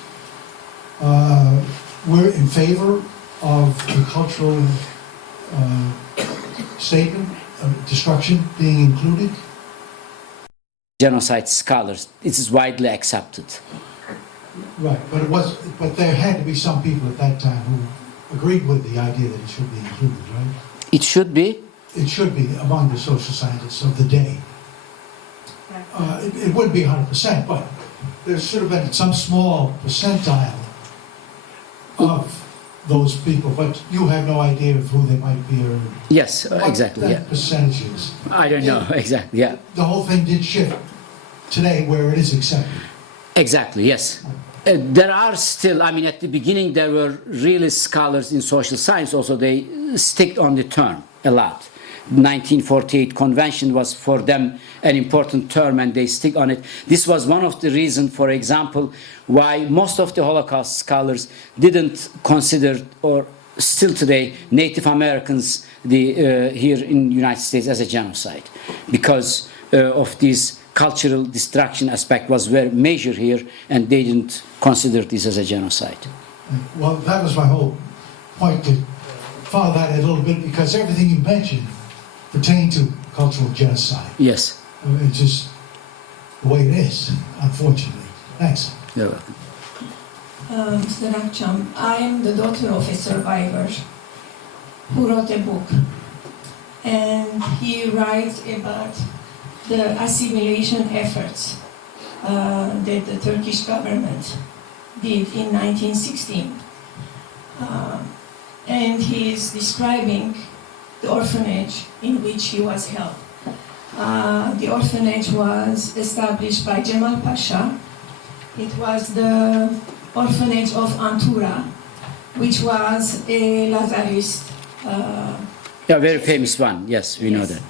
were in favor of the cultural statement of destruction being included? Genocide scholars, it is widely accepted. Right, but there had to be some people at that time who agreed with the idea that it should be included, right? It should be. It should be among the social scientists of the day. It wouldn't be 100%, but there should have been some small percentile of those people, but you have no idea of who they might be or Yes, what exactly. that Yeah. percentage is. I don't know exactly. Yeah. The whole thing did shift today where it is accepted. Exactly. Yes. There are still. I mean, at the beginning there were really scholars in social science. Also, they stick on the term a lot. 1948 convention was for them an important term, and they stick on it. This was one of the reasons, for example, why most of the Holocaust scholars didn't consider, or still today, Native Americans here in the United States as a genocide, because of this cultural destruction aspect was very major here, and they didn't consider this as a genocide. Well, that was my whole point, to follow that a little bit, because everything you mentioned pertained to cultural genocide. Yes. It's just the way it is, unfortunately. Thanks. You're welcome. Mr. Akcam, I am the daughter of a survivor who wrote a book, and he writes about the assimilation efforts that the Turkish government did in 1916. And he is describing the orphanage in which he was held. The orphanage was established by Cemal Pasha. It was the orphanage of Antura, which was a Lazarist Yeah, very famous one. Yes, we know that.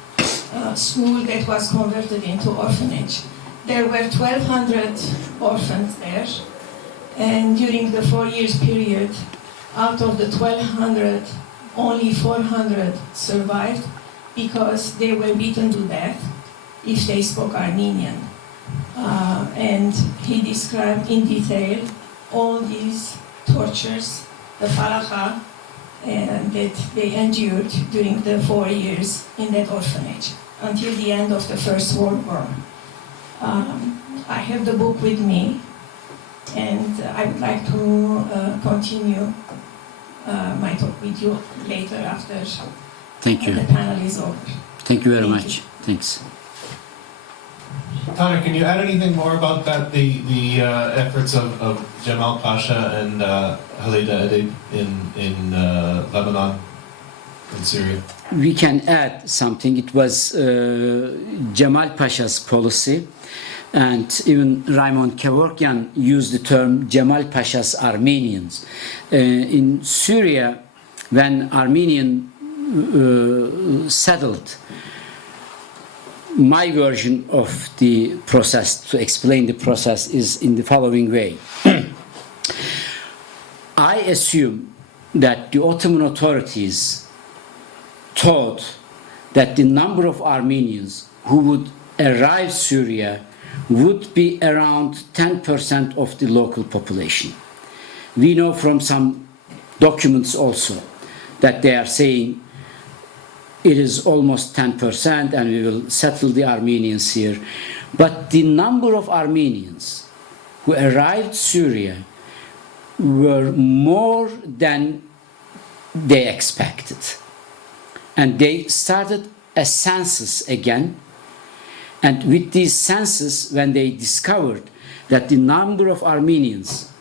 school that was converted into orphanage. There were 1,200 orphans there, and during the 4 years period, out of the 1,200, only 400 survived because they were beaten to death if they spoke Armenian. And he described in detail all these tortures, the falacha, that they endured during the 4 years in that orphanage until the end of the First World War. I have the book with me, and I would like to continue my talk with you later after Thank you. the panel is over. Thank you very Thank much. Thanks. Tanya, can you add anything more about that, the efforts of Jamal Pasha and Halida Edib in Lebanon and Syria? We can add something. It was Jamal Pasha's policy, and even Raymond Kevorkian used the term Jamal Pasha's Armenians. In Syria, when Armenian settled, my version of the process, to explain the process, is in the following way. I assume that the Ottoman authorities thought that the number of Armenians who would arrive Syria would be around 10% of the local population. We know from some documents also that they are saying it is almost 10% and we will settle the Armenians here. But the number of Armenians who arrived Syria were more than they expected. And they started a census again. And with these census, when they discovered that the number of Armenians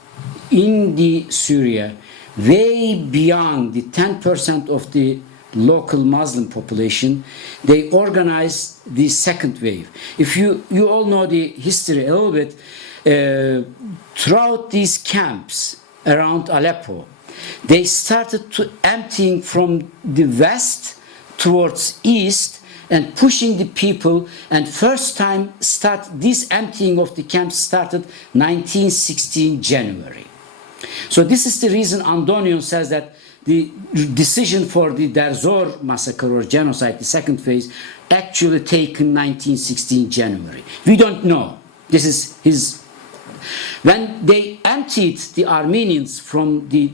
in the Syria way beyond the 10% of the local Muslim population, they organized the second wave. If you all know the history a little bit, throughout these camps around Aleppo, they started to emptying from the west towards east and pushing the people, and first time this emptying of the camps started 1916 January. So this is the reason Andonion says that the decision for the Derzor massacre or genocide, the second phase, actually taken 1916 January. We don't know. This is his. When they emptied the Armenians from the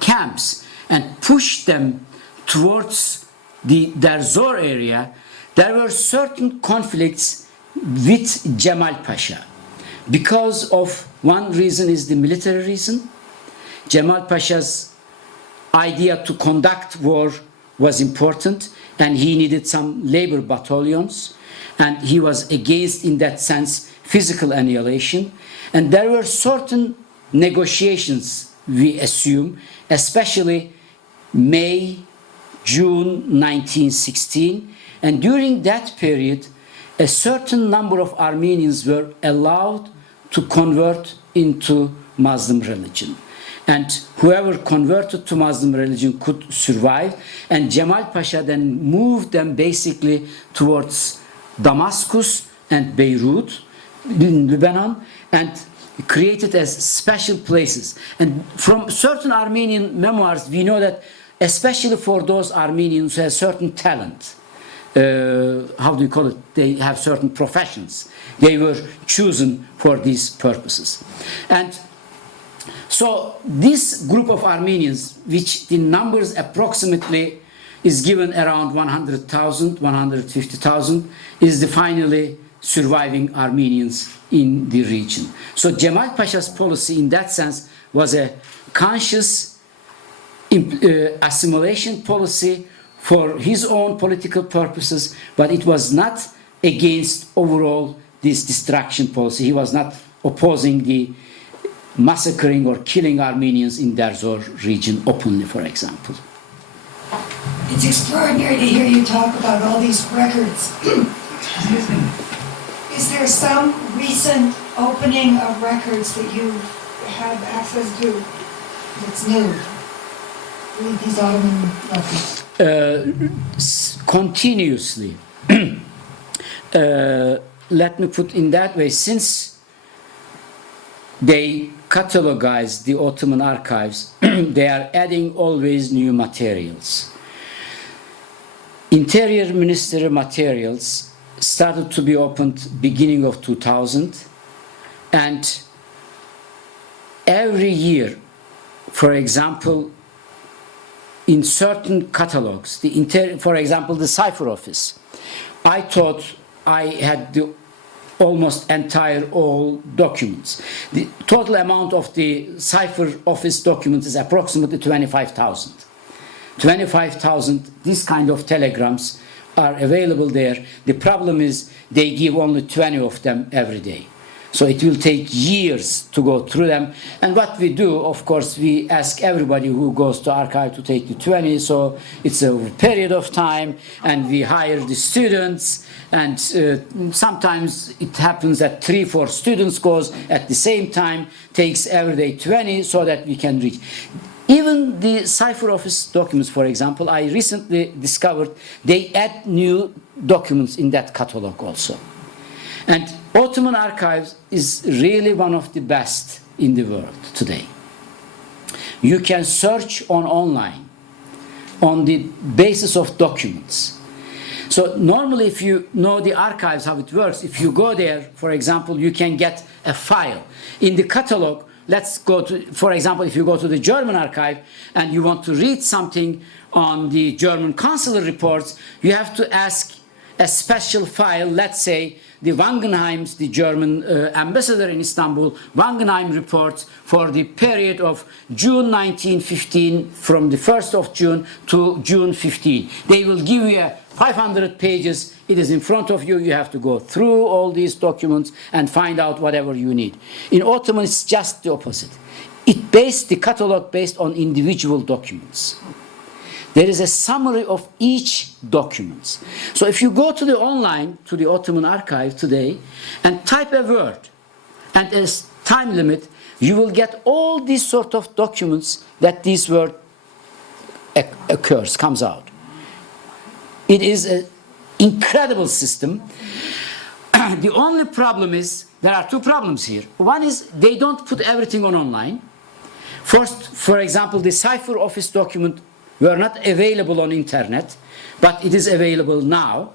camps and pushed them towards the Derzor area, there were certain conflicts with Jamal Pasha. Because of one reason is the military reason. Jamal Pasha's idea to conduct war was important, and he needed some labor battalions, and he was against, in that sense, physical annihilation. And there were certain negotiations, we assume, especially May, June 1916, and during that period, a certain number of Armenians were allowed to convert into Muslim religion. And whoever converted to Muslim religion could survive. And Jamal Pasha then moved them basically towards Damascus and Beirut in Lebanon, and created as special places. And from certain Armenian memoirs, we know that especially for those Armenians who have certain talent, how do you call it? They have certain professions. They were chosen for these purposes. And so this group of Armenians, which the numbers approximately is given around 100,000, 150,000, is the finally surviving Armenians in the region. So Jamal Pasha's policy in that sense was a conscious assimilation policy for his own political purposes, but it was not against overall this destruction policy. He was not opposing the massacring or killing Armenians in Derzor region openly, for example. It's extraordinary to hear you talk about all these records. Excuse me. Is there some recent opening of records that you have access to that's new? These Ottoman records? Continuously. Let me put in that way, since they catalogize the Ottoman archives, they are adding always new materials. Interior Ministry materials started to be opened beginning of 2000, and every year, for example, in certain catalogs, for example, the Cipher Office, I thought I had the almost entire all documents. The total amount of the cipher office documents is approximately 25,000. 25,000, this kind of telegrams are available there. The problem is they give only 20 of them every day. So it will take years to go through them. And what we do, of course, we ask everybody who goes to archive to take the 20. So it's a period of time, and we hire the students. And sometimes it happens that 3-4 students goes at the same time, takes every day 20 so that we can reach. Even the cipher office documents, for example, I recently discovered they add new documents in that catalog also. And Ottoman Archives is really one of the best in the world today. You can search online on the basis of documents. So normally, if you know the archives, how it works, if you go there, for example, you can get a file. In the catalog, let's go to, for example, if you go to the German archive and you want to read something on the German consular reports, you have to ask a special file, let's say the Wangenheim's, the German ambassador in Istanbul, Wangenheim reports for the period of June 1915, from the 1st of June to June 15. They will give you 500 pages. It is in front of you. You have to go through all these documents and find out whatever you need. In Ottoman, it's just the opposite. It based the catalog based on individual documents. There is a summary of each document. So if you go to the online, to the Ottoman archive today, and type a word, and as time limit, you will get all these sort of documents that this word occurs, comes out. It is an incredible system. The only problem is, there are two problems here. One is they don't put everything on online. First, for example, the cipher office document were not available on internet, but it is available now.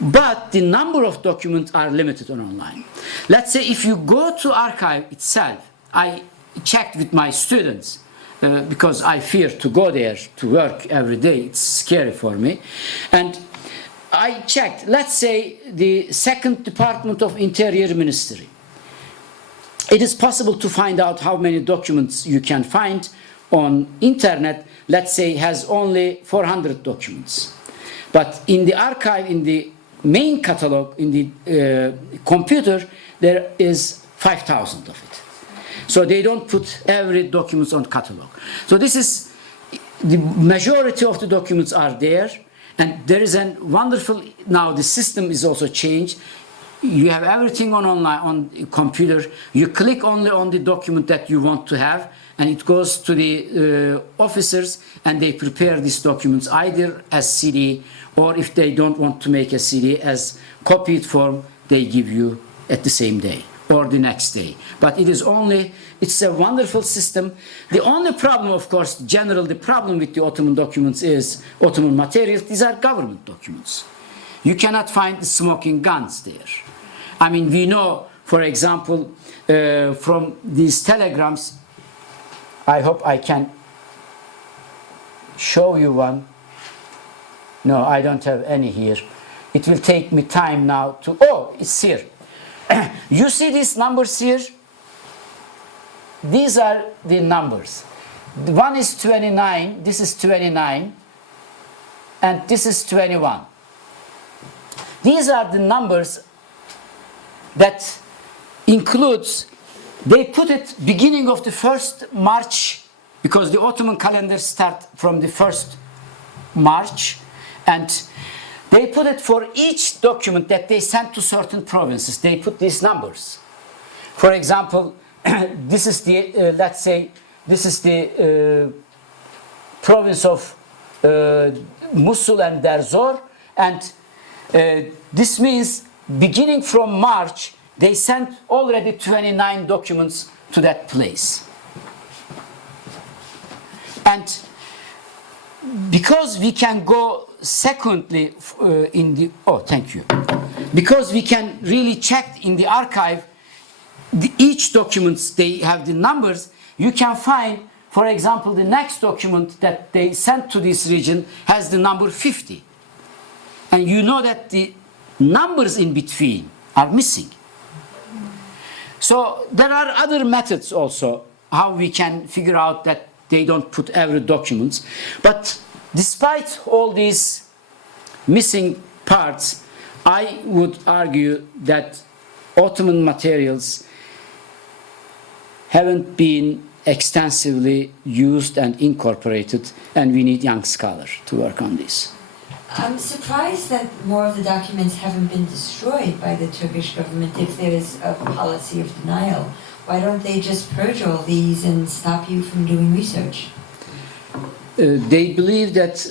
But the number of documents are limited on online. Let's say if you go to archive itself, I checked with my students, because I fear to go there to work every day. It's scary for me. And I checked, let's say, the second Department of Interior Ministry. It is possible to find out how many documents you can find on internet. Let's say has only 400 documents. But in the archive, in the main catalog, in the computer, there is 5,000 of it. So they don't put every document on catalog. So this is, the majority of the documents are there, and there is a wonderful, now the system is also changed. You have everything on online, on computer. You click only on the document that you want to have, and it goes to the officers, and they prepare these documents either as CD, or if they don't want to make a CD, as copied form, they give you at the same day or the next day. But it is only, it's a wonderful system. The only problem, of course, the problem with the Ottoman documents is, Ottoman materials, these are government documents. You cannot find the smoking guns there. I mean, we know, for example, from these telegrams, I hope I can show you one. No, I don't have any here. It will take me time now to, oh, it's here. You see these numbers here? These are the numbers. One is 29, this is 29, and this is 21. These are the numbers that includes, they put it beginning of the 1st March, because the Ottoman calendar starts from the 1st March, and they put it for each document that they sent to certain provinces. They put these numbers. For example, this is the, let's say, this is the province of Musul and Derzor, and this means beginning from March, they sent already 29 documents to that place. And because we can go secondly in the, oh, thank you. Because we can really check in the archive, each documents, they have the numbers, you can find, for example, the next document that they sent to this region has the number 50. And you know that the numbers in between are missing. So there are other methods also how we can figure out that they don't put every document. But despite all these missing parts, I would argue that Ottoman materials haven't been extensively used and incorporated, and we need young scholars to work on this. I'm surprised that more of the documents haven't been destroyed by the Turkish government if there is a policy of denial. Why don't they just purge all these and stop you from doing research? They believe that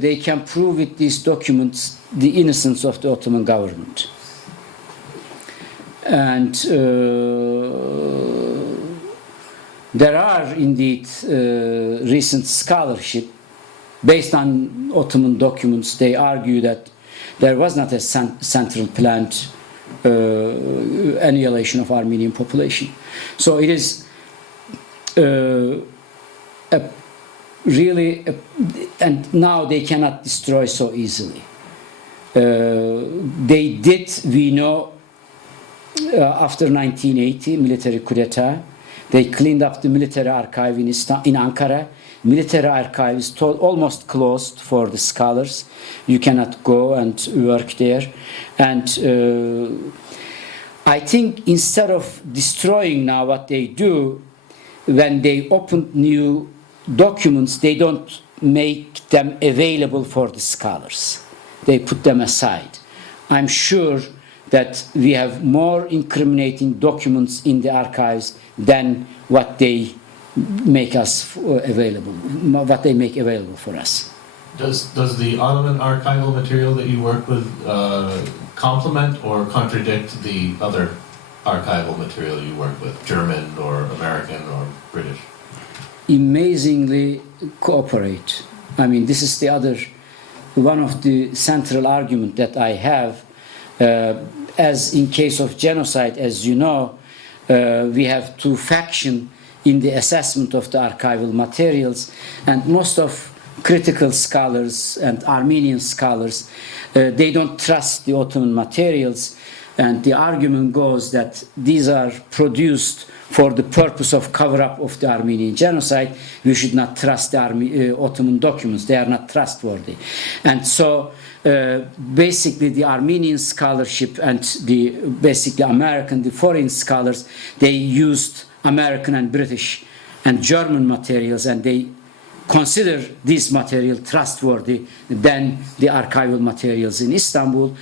they can prove with these documents the innocence of the Ottoman government. And there are indeed recent scholarship based on Ottoman documents. They argue that there was not a central planned annihilation of Armenian population. So it is and now they cannot destroy so easily. They did, we know, after 1980 military coup d'etat, they cleaned up the military archive in Ankara. Military archive is almost closed for the scholars. You cannot go and work there. And I think instead of destroying now what they do, when they open new documents, they don't make them available for the scholars. They put them aside. I'm sure that we have more incriminating documents in the archives than what they make us available, what they make available for us. Does the Ottoman archival material that you work with complement or contradict the other archival material you work with, German or American or British? Amazingly cooperate. I mean, this is the other, one of the central argument that I have. As in case of genocide, as you know, we have two factions in the assessment of the archival materials, and most of critical scholars and Armenian scholars, they don't trust the Ottoman materials, and the argument goes that these are produced for the purpose of cover-up of the Armenian genocide. We should not trust the Ottoman documents. They are not trustworthy. And so basically the Armenian scholarship and the basically American, the foreign scholars, they used American and British and German materials, and they consider this material trustworthy than the archival materials in Istanbul.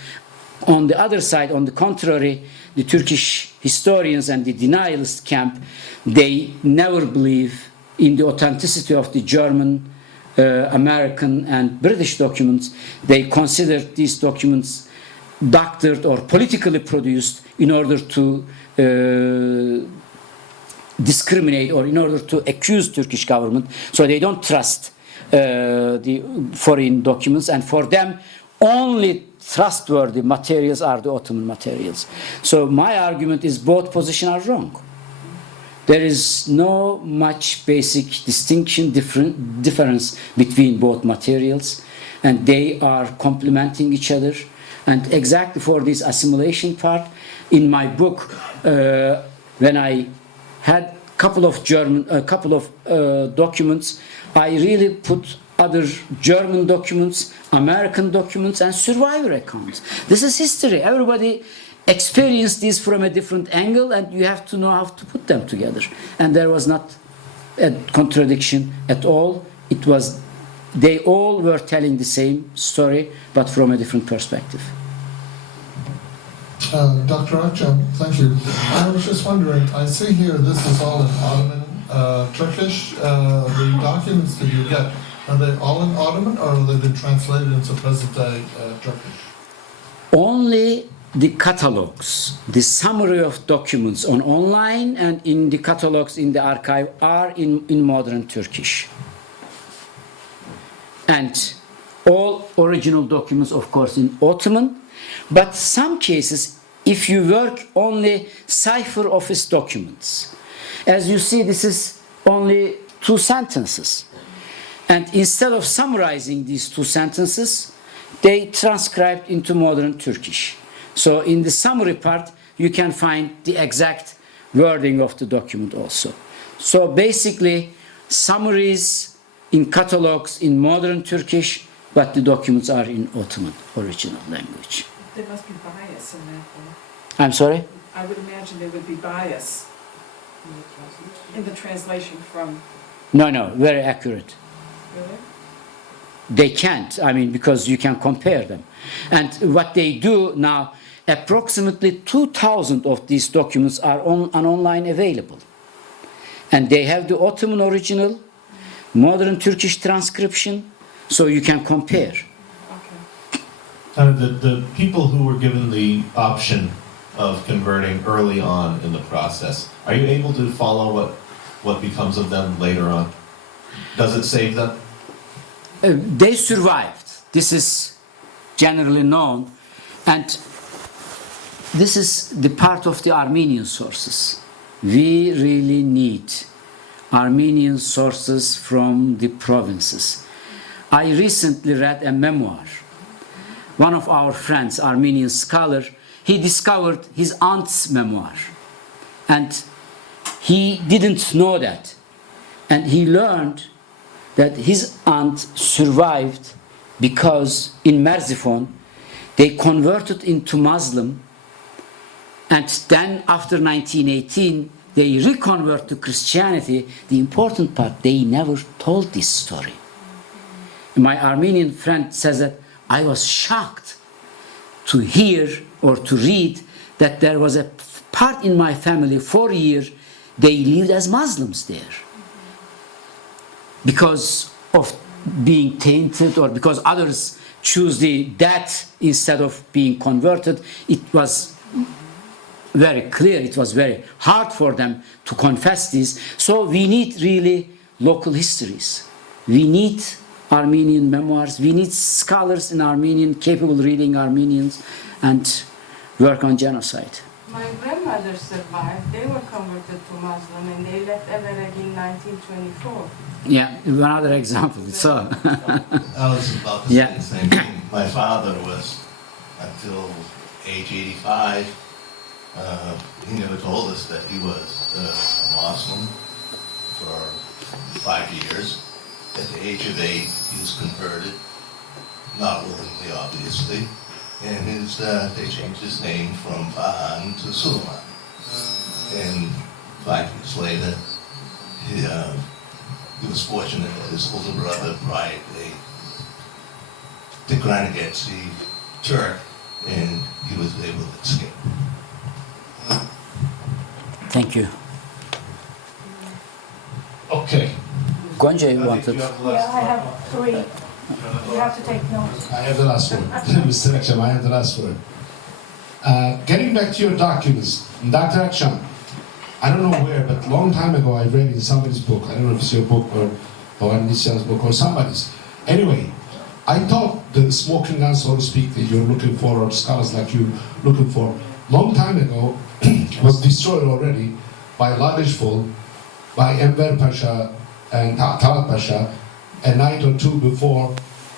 On the other side, on the contrary, the Turkish historians and the denialist camp, they never believe in the authenticity of the German, American and British documents. They consider these documents doctored or politically produced in order to discriminate or in order to accuse Turkish government. So they don't trust the foreign documents, and for them only trustworthy materials are the Ottoman materials. So my argument is both positions are wrong. There is no much basic difference between both materials, and they are complementing each other. And exactly for this assimilation part, in my book, when I had a couple of documents, I really put other German documents, American documents, and survivor accounts. This is history. Everybody experienced this from a different angle, and you have to know how to put them together. And there was not a contradiction at all. It was, they all were telling the same story, but from a different perspective. Dr. Akcam, thank you. I was just wondering, I see here this is all in Ottoman Turkish. The documents that you get, are they all in Ottoman, or have they been translated into present-day Turkish? Only the catalogs, the summary of documents on online and in the catalogs in the archive are in modern Turkish. And all original documents, of course, in Ottoman. But some cases, if you work only cipher office documents, as you see, this is only 2 sentences. And instead of summarizing these 2 sentences, they transcribed into modern Turkish. So in the summary part, you can find the exact wording of the document also. So basically, summaries in catalogs in modern Turkish, but the documents are in Ottoman original language. There must be bias in that, though. I'm sorry? I would imagine there would be bias in the translation from, No, very accurate. really? They can't, I mean, because you can compare them. And what they do now, approximately 2,000 of these documents are online available. And they have the Ottoman original, modern Turkish transcription, so you can compare. Okay. The people who were given the option of converting early on in the process, are you able to follow what becomes of them later on? Does it save them? They survived. This is generally known. And this is the part of the Armenian sources. We really need Armenian sources from the provinces. I recently read a memoir. One of our friends, Armenian scholar, he discovered his aunt's memoir. And he didn't know that. And he learned that his aunt survived because in Merzifon they converted into Muslim, and then after 1918 they reconvert to Christianity. The important part, they never told this story. My Armenian friend says that I was shocked to hear or to read that there was a part in my family, 4 years, they lived as Muslims there. Because of being tainted or because others choose the death instead of being converted, it was very clear, it was very hard for them to confess this. So we need really local histories. We need Armenian memoirs. We need scholars in Armenian capable of reading Armenians and work on genocide. My grandmother survived. They were converted to Muslim and they left Everett in 1924. Yeah, another example. So, I was about to Yeah. say the same thing. My father was, until age 85, he never told us that he was a Muslim for 5 years. At the age of 8, he was converted, not willingly, obviously, and they changed his name from Fahan to Suleiman. And 5 years later, he was fortunate that his older brother bribed the Granagetsy Turk, and he was able to escape. thank you. Okay. Gonja wanted. Yeah, I have 3. You have to take notes. I have the last one. Mr. Akcam, I have the last word. Getting back to your documents, Dr. Akcam, I don't know where, but a long time ago I read in somebody's book, I don't know if it's your book or Nisyan's book or somebody's. Anyway, I thought the smoking gun, so to speak, that you're looking for, or scholars like you looking for, long time ago was destroyed already by Ladishful, by Enver Pasha and Talat Pasha, a night or two before,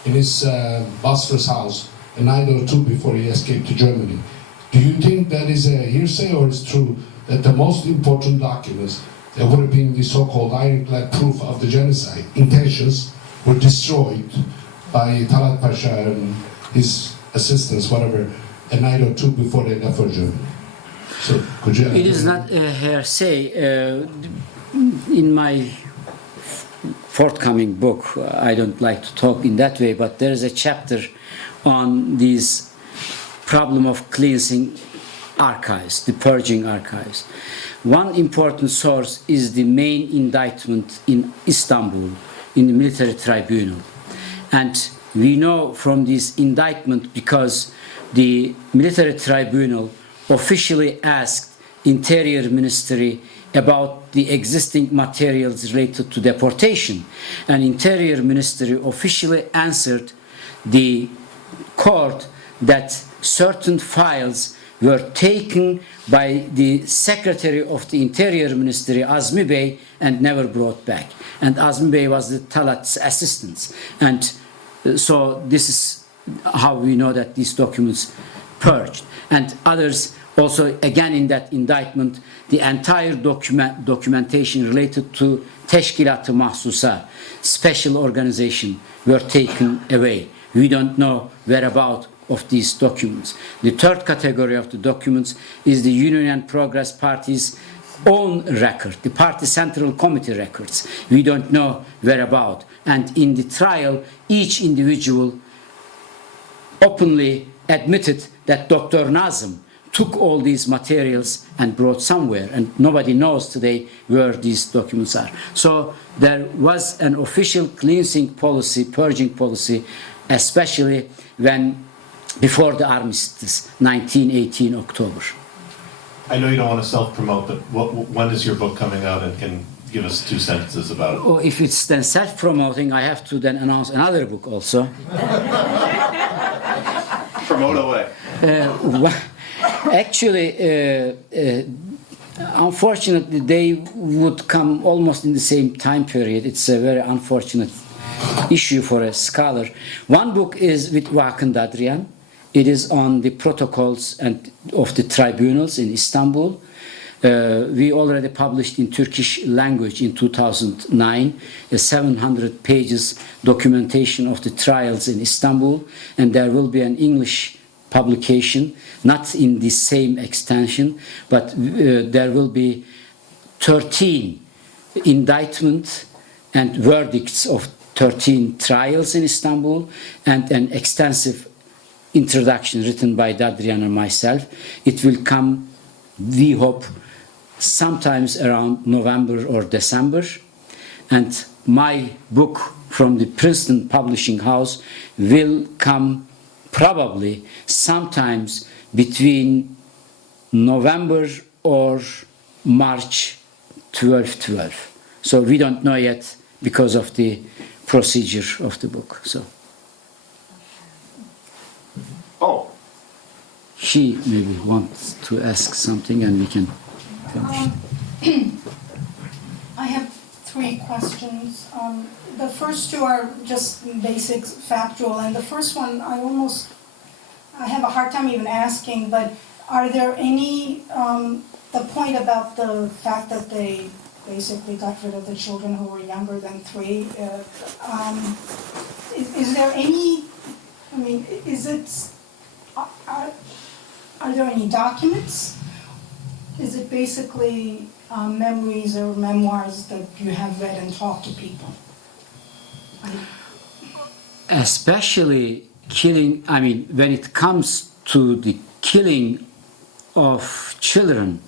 in his Bosphorus house, a night or two before he escaped to Germany. Do you think that is a hearsay or is true that the most important documents that would have been the so-called ironclad proof of the genocide, intentions, were destroyed by Talat Pasha and his assistants, whatever, a night or two before they left for Germany? So, could you... It is not a hearsay. In my forthcoming book, I don't like to talk in that way, but there is a chapter on this problem of cleansing archives, the purging archives. One important source is the main indictment in Istanbul, in the military tribunal. And we know from this indictment because the military tribunal officially asked Interior Ministry about the existing materials related to deportation. And Interior Ministry officially answered the court that certain files were taken by the Secretary of the Interior Ministry, Azmi Bey, and never brought back. And Azmi Bey was the Talat's assistant. And so this is how we know that these documents purged. and others also, again in that indictment, the entire documentation related to Teşkilat-ı Mahsusa, special organization, were taken away. We don't know whereabouts of these documents. The third category of the documents is the Union and Progress Party's own record, the party central committee records. We don't know whereabouts. And in the trial, each individual openly admitted that Dr. Nazım took all these materials and brought somewhere, and nobody knows today where these documents are. So there was an official cleansing policy, purging policy, especially before the armistice, 1918 October. I know you don't want to self-promote, but when is your book coming out, and can give us 2 sentences about it? Oh, if it's then self-promoting, I have to then announce another book also. Promote away. Actually, unfortunately, they would come almost in the same time period. It's a very unfortunate issue for a scholar. One book is with Vakın Dadrian. It is on the protocols of the tribunals in Istanbul. We already published in Turkish language in 2009 a 700 pages documentation of the trials in Istanbul, and there will be an English publication, not in the same extension, but there will be 13 indictments and verdicts of 13 trials in Istanbul, and an extensive introduction written by Dadrian and myself. It will come, we hope, sometimes around November or December. And my book from the Princeton Publishing House will come probably sometimes between November or March 12. So we don't know yet because of the procedure of the book. So she maybe wants to ask something, and we can finish. I have 3 questions. The first 2 are just basic factual, and the first one I have a hard time even asking, but are there any, the point about the fact that they basically got rid of the children who were younger than 3, is there any, I mean, are there any documents? Is it basically memories or memoirs that you have read and talked to people? Especially killing, I mean, when it comes to the killing of children,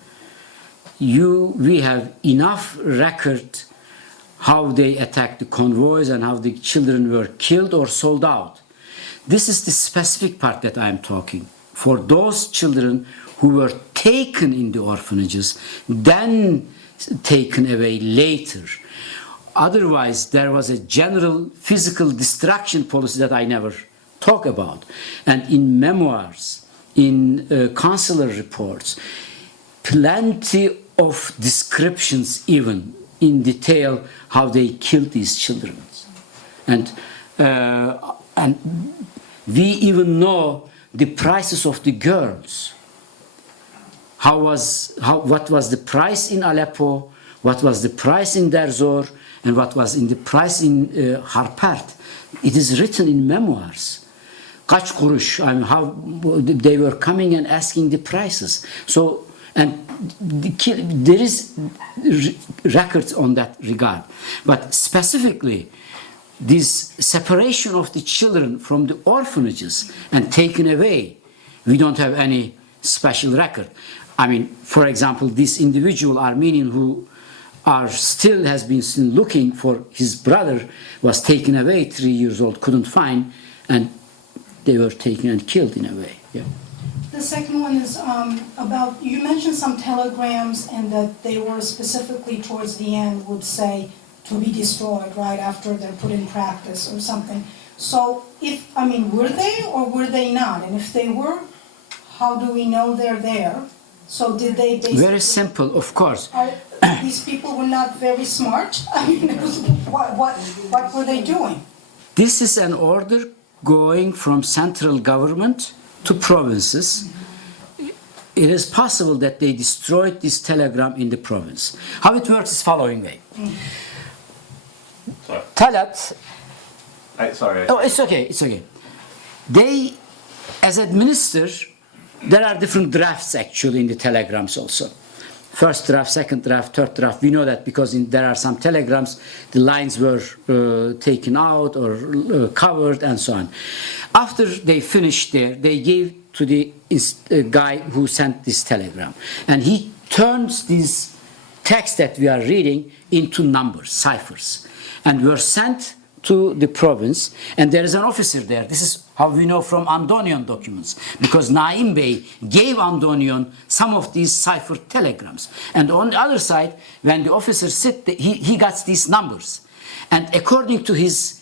we have enough record how they attacked the convoys and how the children were killed or sold out. This is the specific part that I am talking. For those children who were taken in the orphanages, then taken away later. Otherwise, there was a general physical destruction policy that I never talk about. And in memoirs, in consular reports, plenty of descriptions even in detail how they killed these children. And we even know the prices of the girls. What was the price in Aleppo, what was the price in Deir Zor, and what was in the price in Harpert. It is written in memoirs. Kaç kuruş, I mean, how they were coming and asking the prices. So, and there is records on that regard. But specifically, this separation of the children from the orphanages and taken away, we don't have any special record. I mean, for example, this individual Armenian who has been seen looking for his brother was taken away, 3 years old, couldn't find, and they were taken and killed in a way. Yeah. The second one is about, you mentioned some telegrams and that they were specifically towards the end would say to be destroyed right after they're put in practice or something. So were they or were they not? And if they were, how do we know they're there? So did they basically... Very simple, of course. These people were not very smart? I mean, what were they doing? This is an order going from central government to provinces, it is possible that they destroyed this telegram in the province. How it works is following way. Sorry. Talat, Sorry. oh, it's okay, it's okay. They, as administer, there are different drafts actually in the telegrams also. First draft, second draft, third draft. We know that because there are some telegrams, the lines were taken out or covered and so on. After they finished there, they gave to the guy who sent this telegram. And he turns this text that we are reading into numbers, ciphers. And were sent to the province, and there is an officer there. This is how we know from Andonian documents, because Naim Bey gave Andonian some of these cipher telegrams. And on the other side, when the officer sit, he got these numbers. And according to his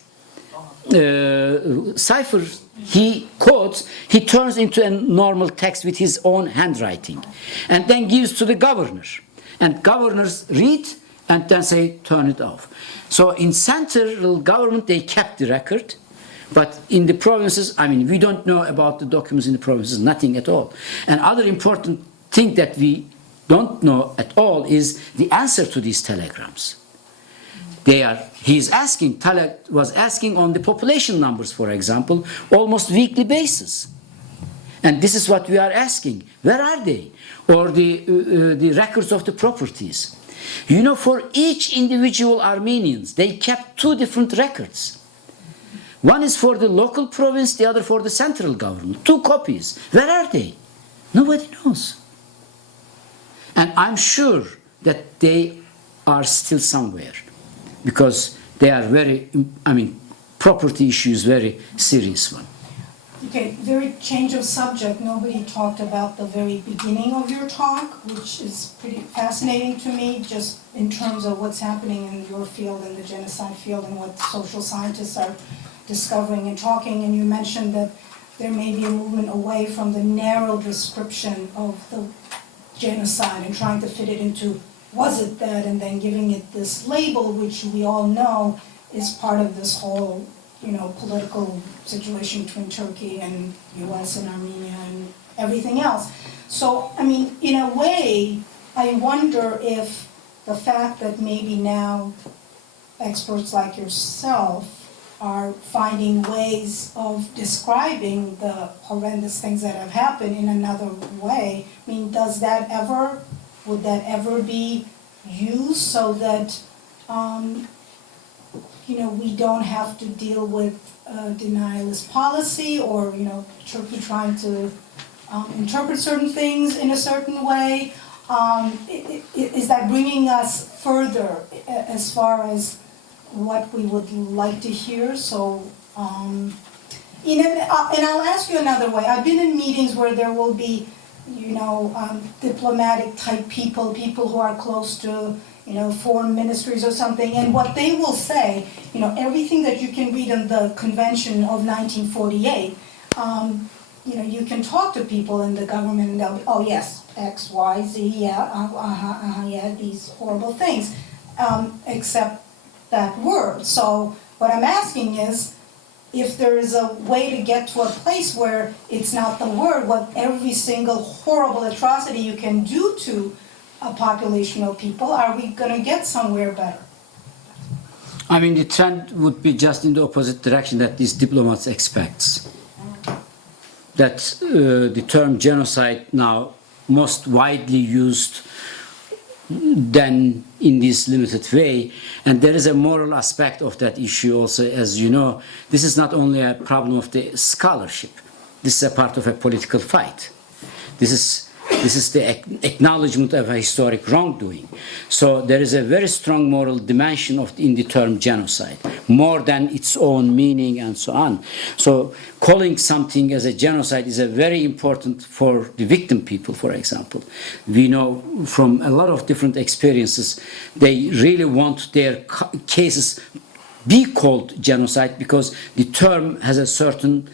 cipher he codes, he turns into a normal text with his own handwriting, and then gives to the governor. And governors read and then say, turn it off. So in central government, they kept the record, but in the provinces, I mean, we don't know about the documents in the provinces, nothing at all. And other important thing that we don't know at all is the answer to these telegrams. Talat was asking on the population numbers, for example, almost weekly basis. And this is what we are asking. Where are they? Or the records of the properties. You know, for each individual Armenians, they kept two different records. One is for the local province, the other for the central government. Two copies. Where are they? Nobody knows. And I'm sure that they are still somewhere, because they are very, property issues, very serious one. Okay, very change of subject. Nobody talked about the very beginning of your talk, which is pretty fascinating to me, just in terms of what's happening in your field, in the genocide field, and what social scientists are discovering and talking. And you mentioned that there may be a movement away from the narrow description of the genocide and trying to fit it into, was it that, and then giving it this label, which we all know is part of this whole political situation between Turkey and US and Armenia and everything else. So, in a way, I wonder if the fact that maybe now experts like yourself are finding ways of describing the horrendous things that have happened in another way, would that ever be used so that we don't have to deal with denialist policy, or Turkey trying to interpret certain things in a certain way? Is that bringing us further as far as what we would like to hear? So, and I'll ask you another way. I've been in meetings where there will be, diplomatic type people who are close to foreign ministries or something, and what they will say, everything that you can read in the Convention of 1948, you can talk to people in the government and they'll be, oh yes, X, Y, Z, yeah, these horrible things, except that word. So what I'm asking is, if there is a way to get to a place where it's not the word, what every single horrible atrocity you can do to a population of people, are we going to get somewhere better? The trend would be just in the opposite direction that these diplomats expect. That the term genocide now most widely used than in this limited way, and there is a moral aspect of that issue also. As you know, this is not only a problem of the scholarship, this is a part of a political fight. This is the acknowledgement of a historic wrongdoing. So there is a very strong moral dimension in the term genocide, more than its own meaning and so on. So calling something as a genocide is a very important for the victim people, for example. We know from a lot of different experiences, they really want their cases be called genocide because the term has a certain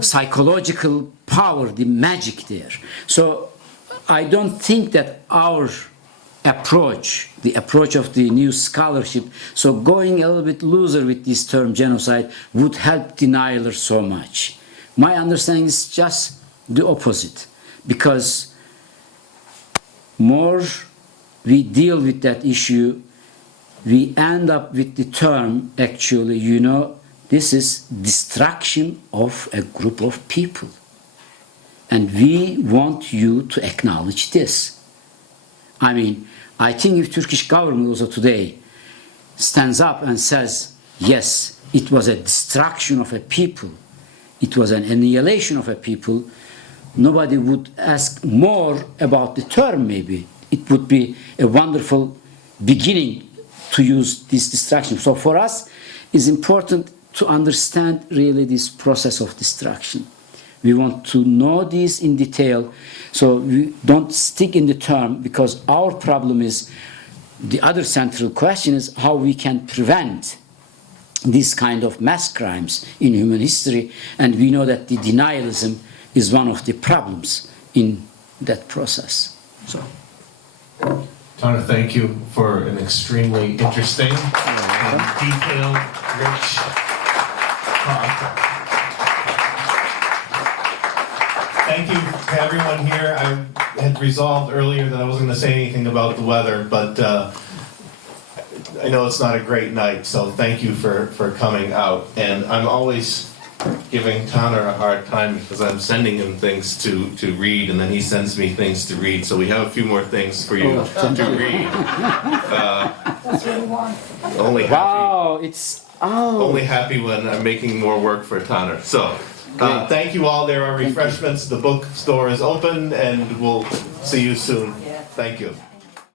psychological power, the magic there. So I don't think that our approach, the approach of the new scholarship, so going a little bit looser with this term genocide would help denialers so much. My understanding is just the opposite, because more we deal with that issue, we end up with the term, actually, this is destruction of a group of people. And we want you to acknowledge this. I mean, I think if Turkish government also today stands up and says, yes, it was a destruction of a people, it was an annihilation of a people, nobody would ask more about the term maybe. It would be a wonderful beginning to use this destruction. So for us, it's important to understand really this process of destruction. We want to know this in detail, so we don't stick in the term, because our problem is, the other central question is how we can prevent this kind of mass crimes in human history, and we know that the denialism is one of the problems in that process. So. Tana, thank you for an extremely interesting and detailed, rich talk. Thank you to everyone here. I had resolved earlier that I wasn't going to say anything about the weather, but I know it's not a great night, so thank you for coming out. And I'm always giving Tana a hard time because I'm sending him things to read, and then he sends me things to read. So we have a few more things for you to read. That's what we want. Only happy. Wow, Only happy when I'm making more work for Tana. So, thank you all. There are refreshments. The bookstore is open, and we'll see you soon. Thank you.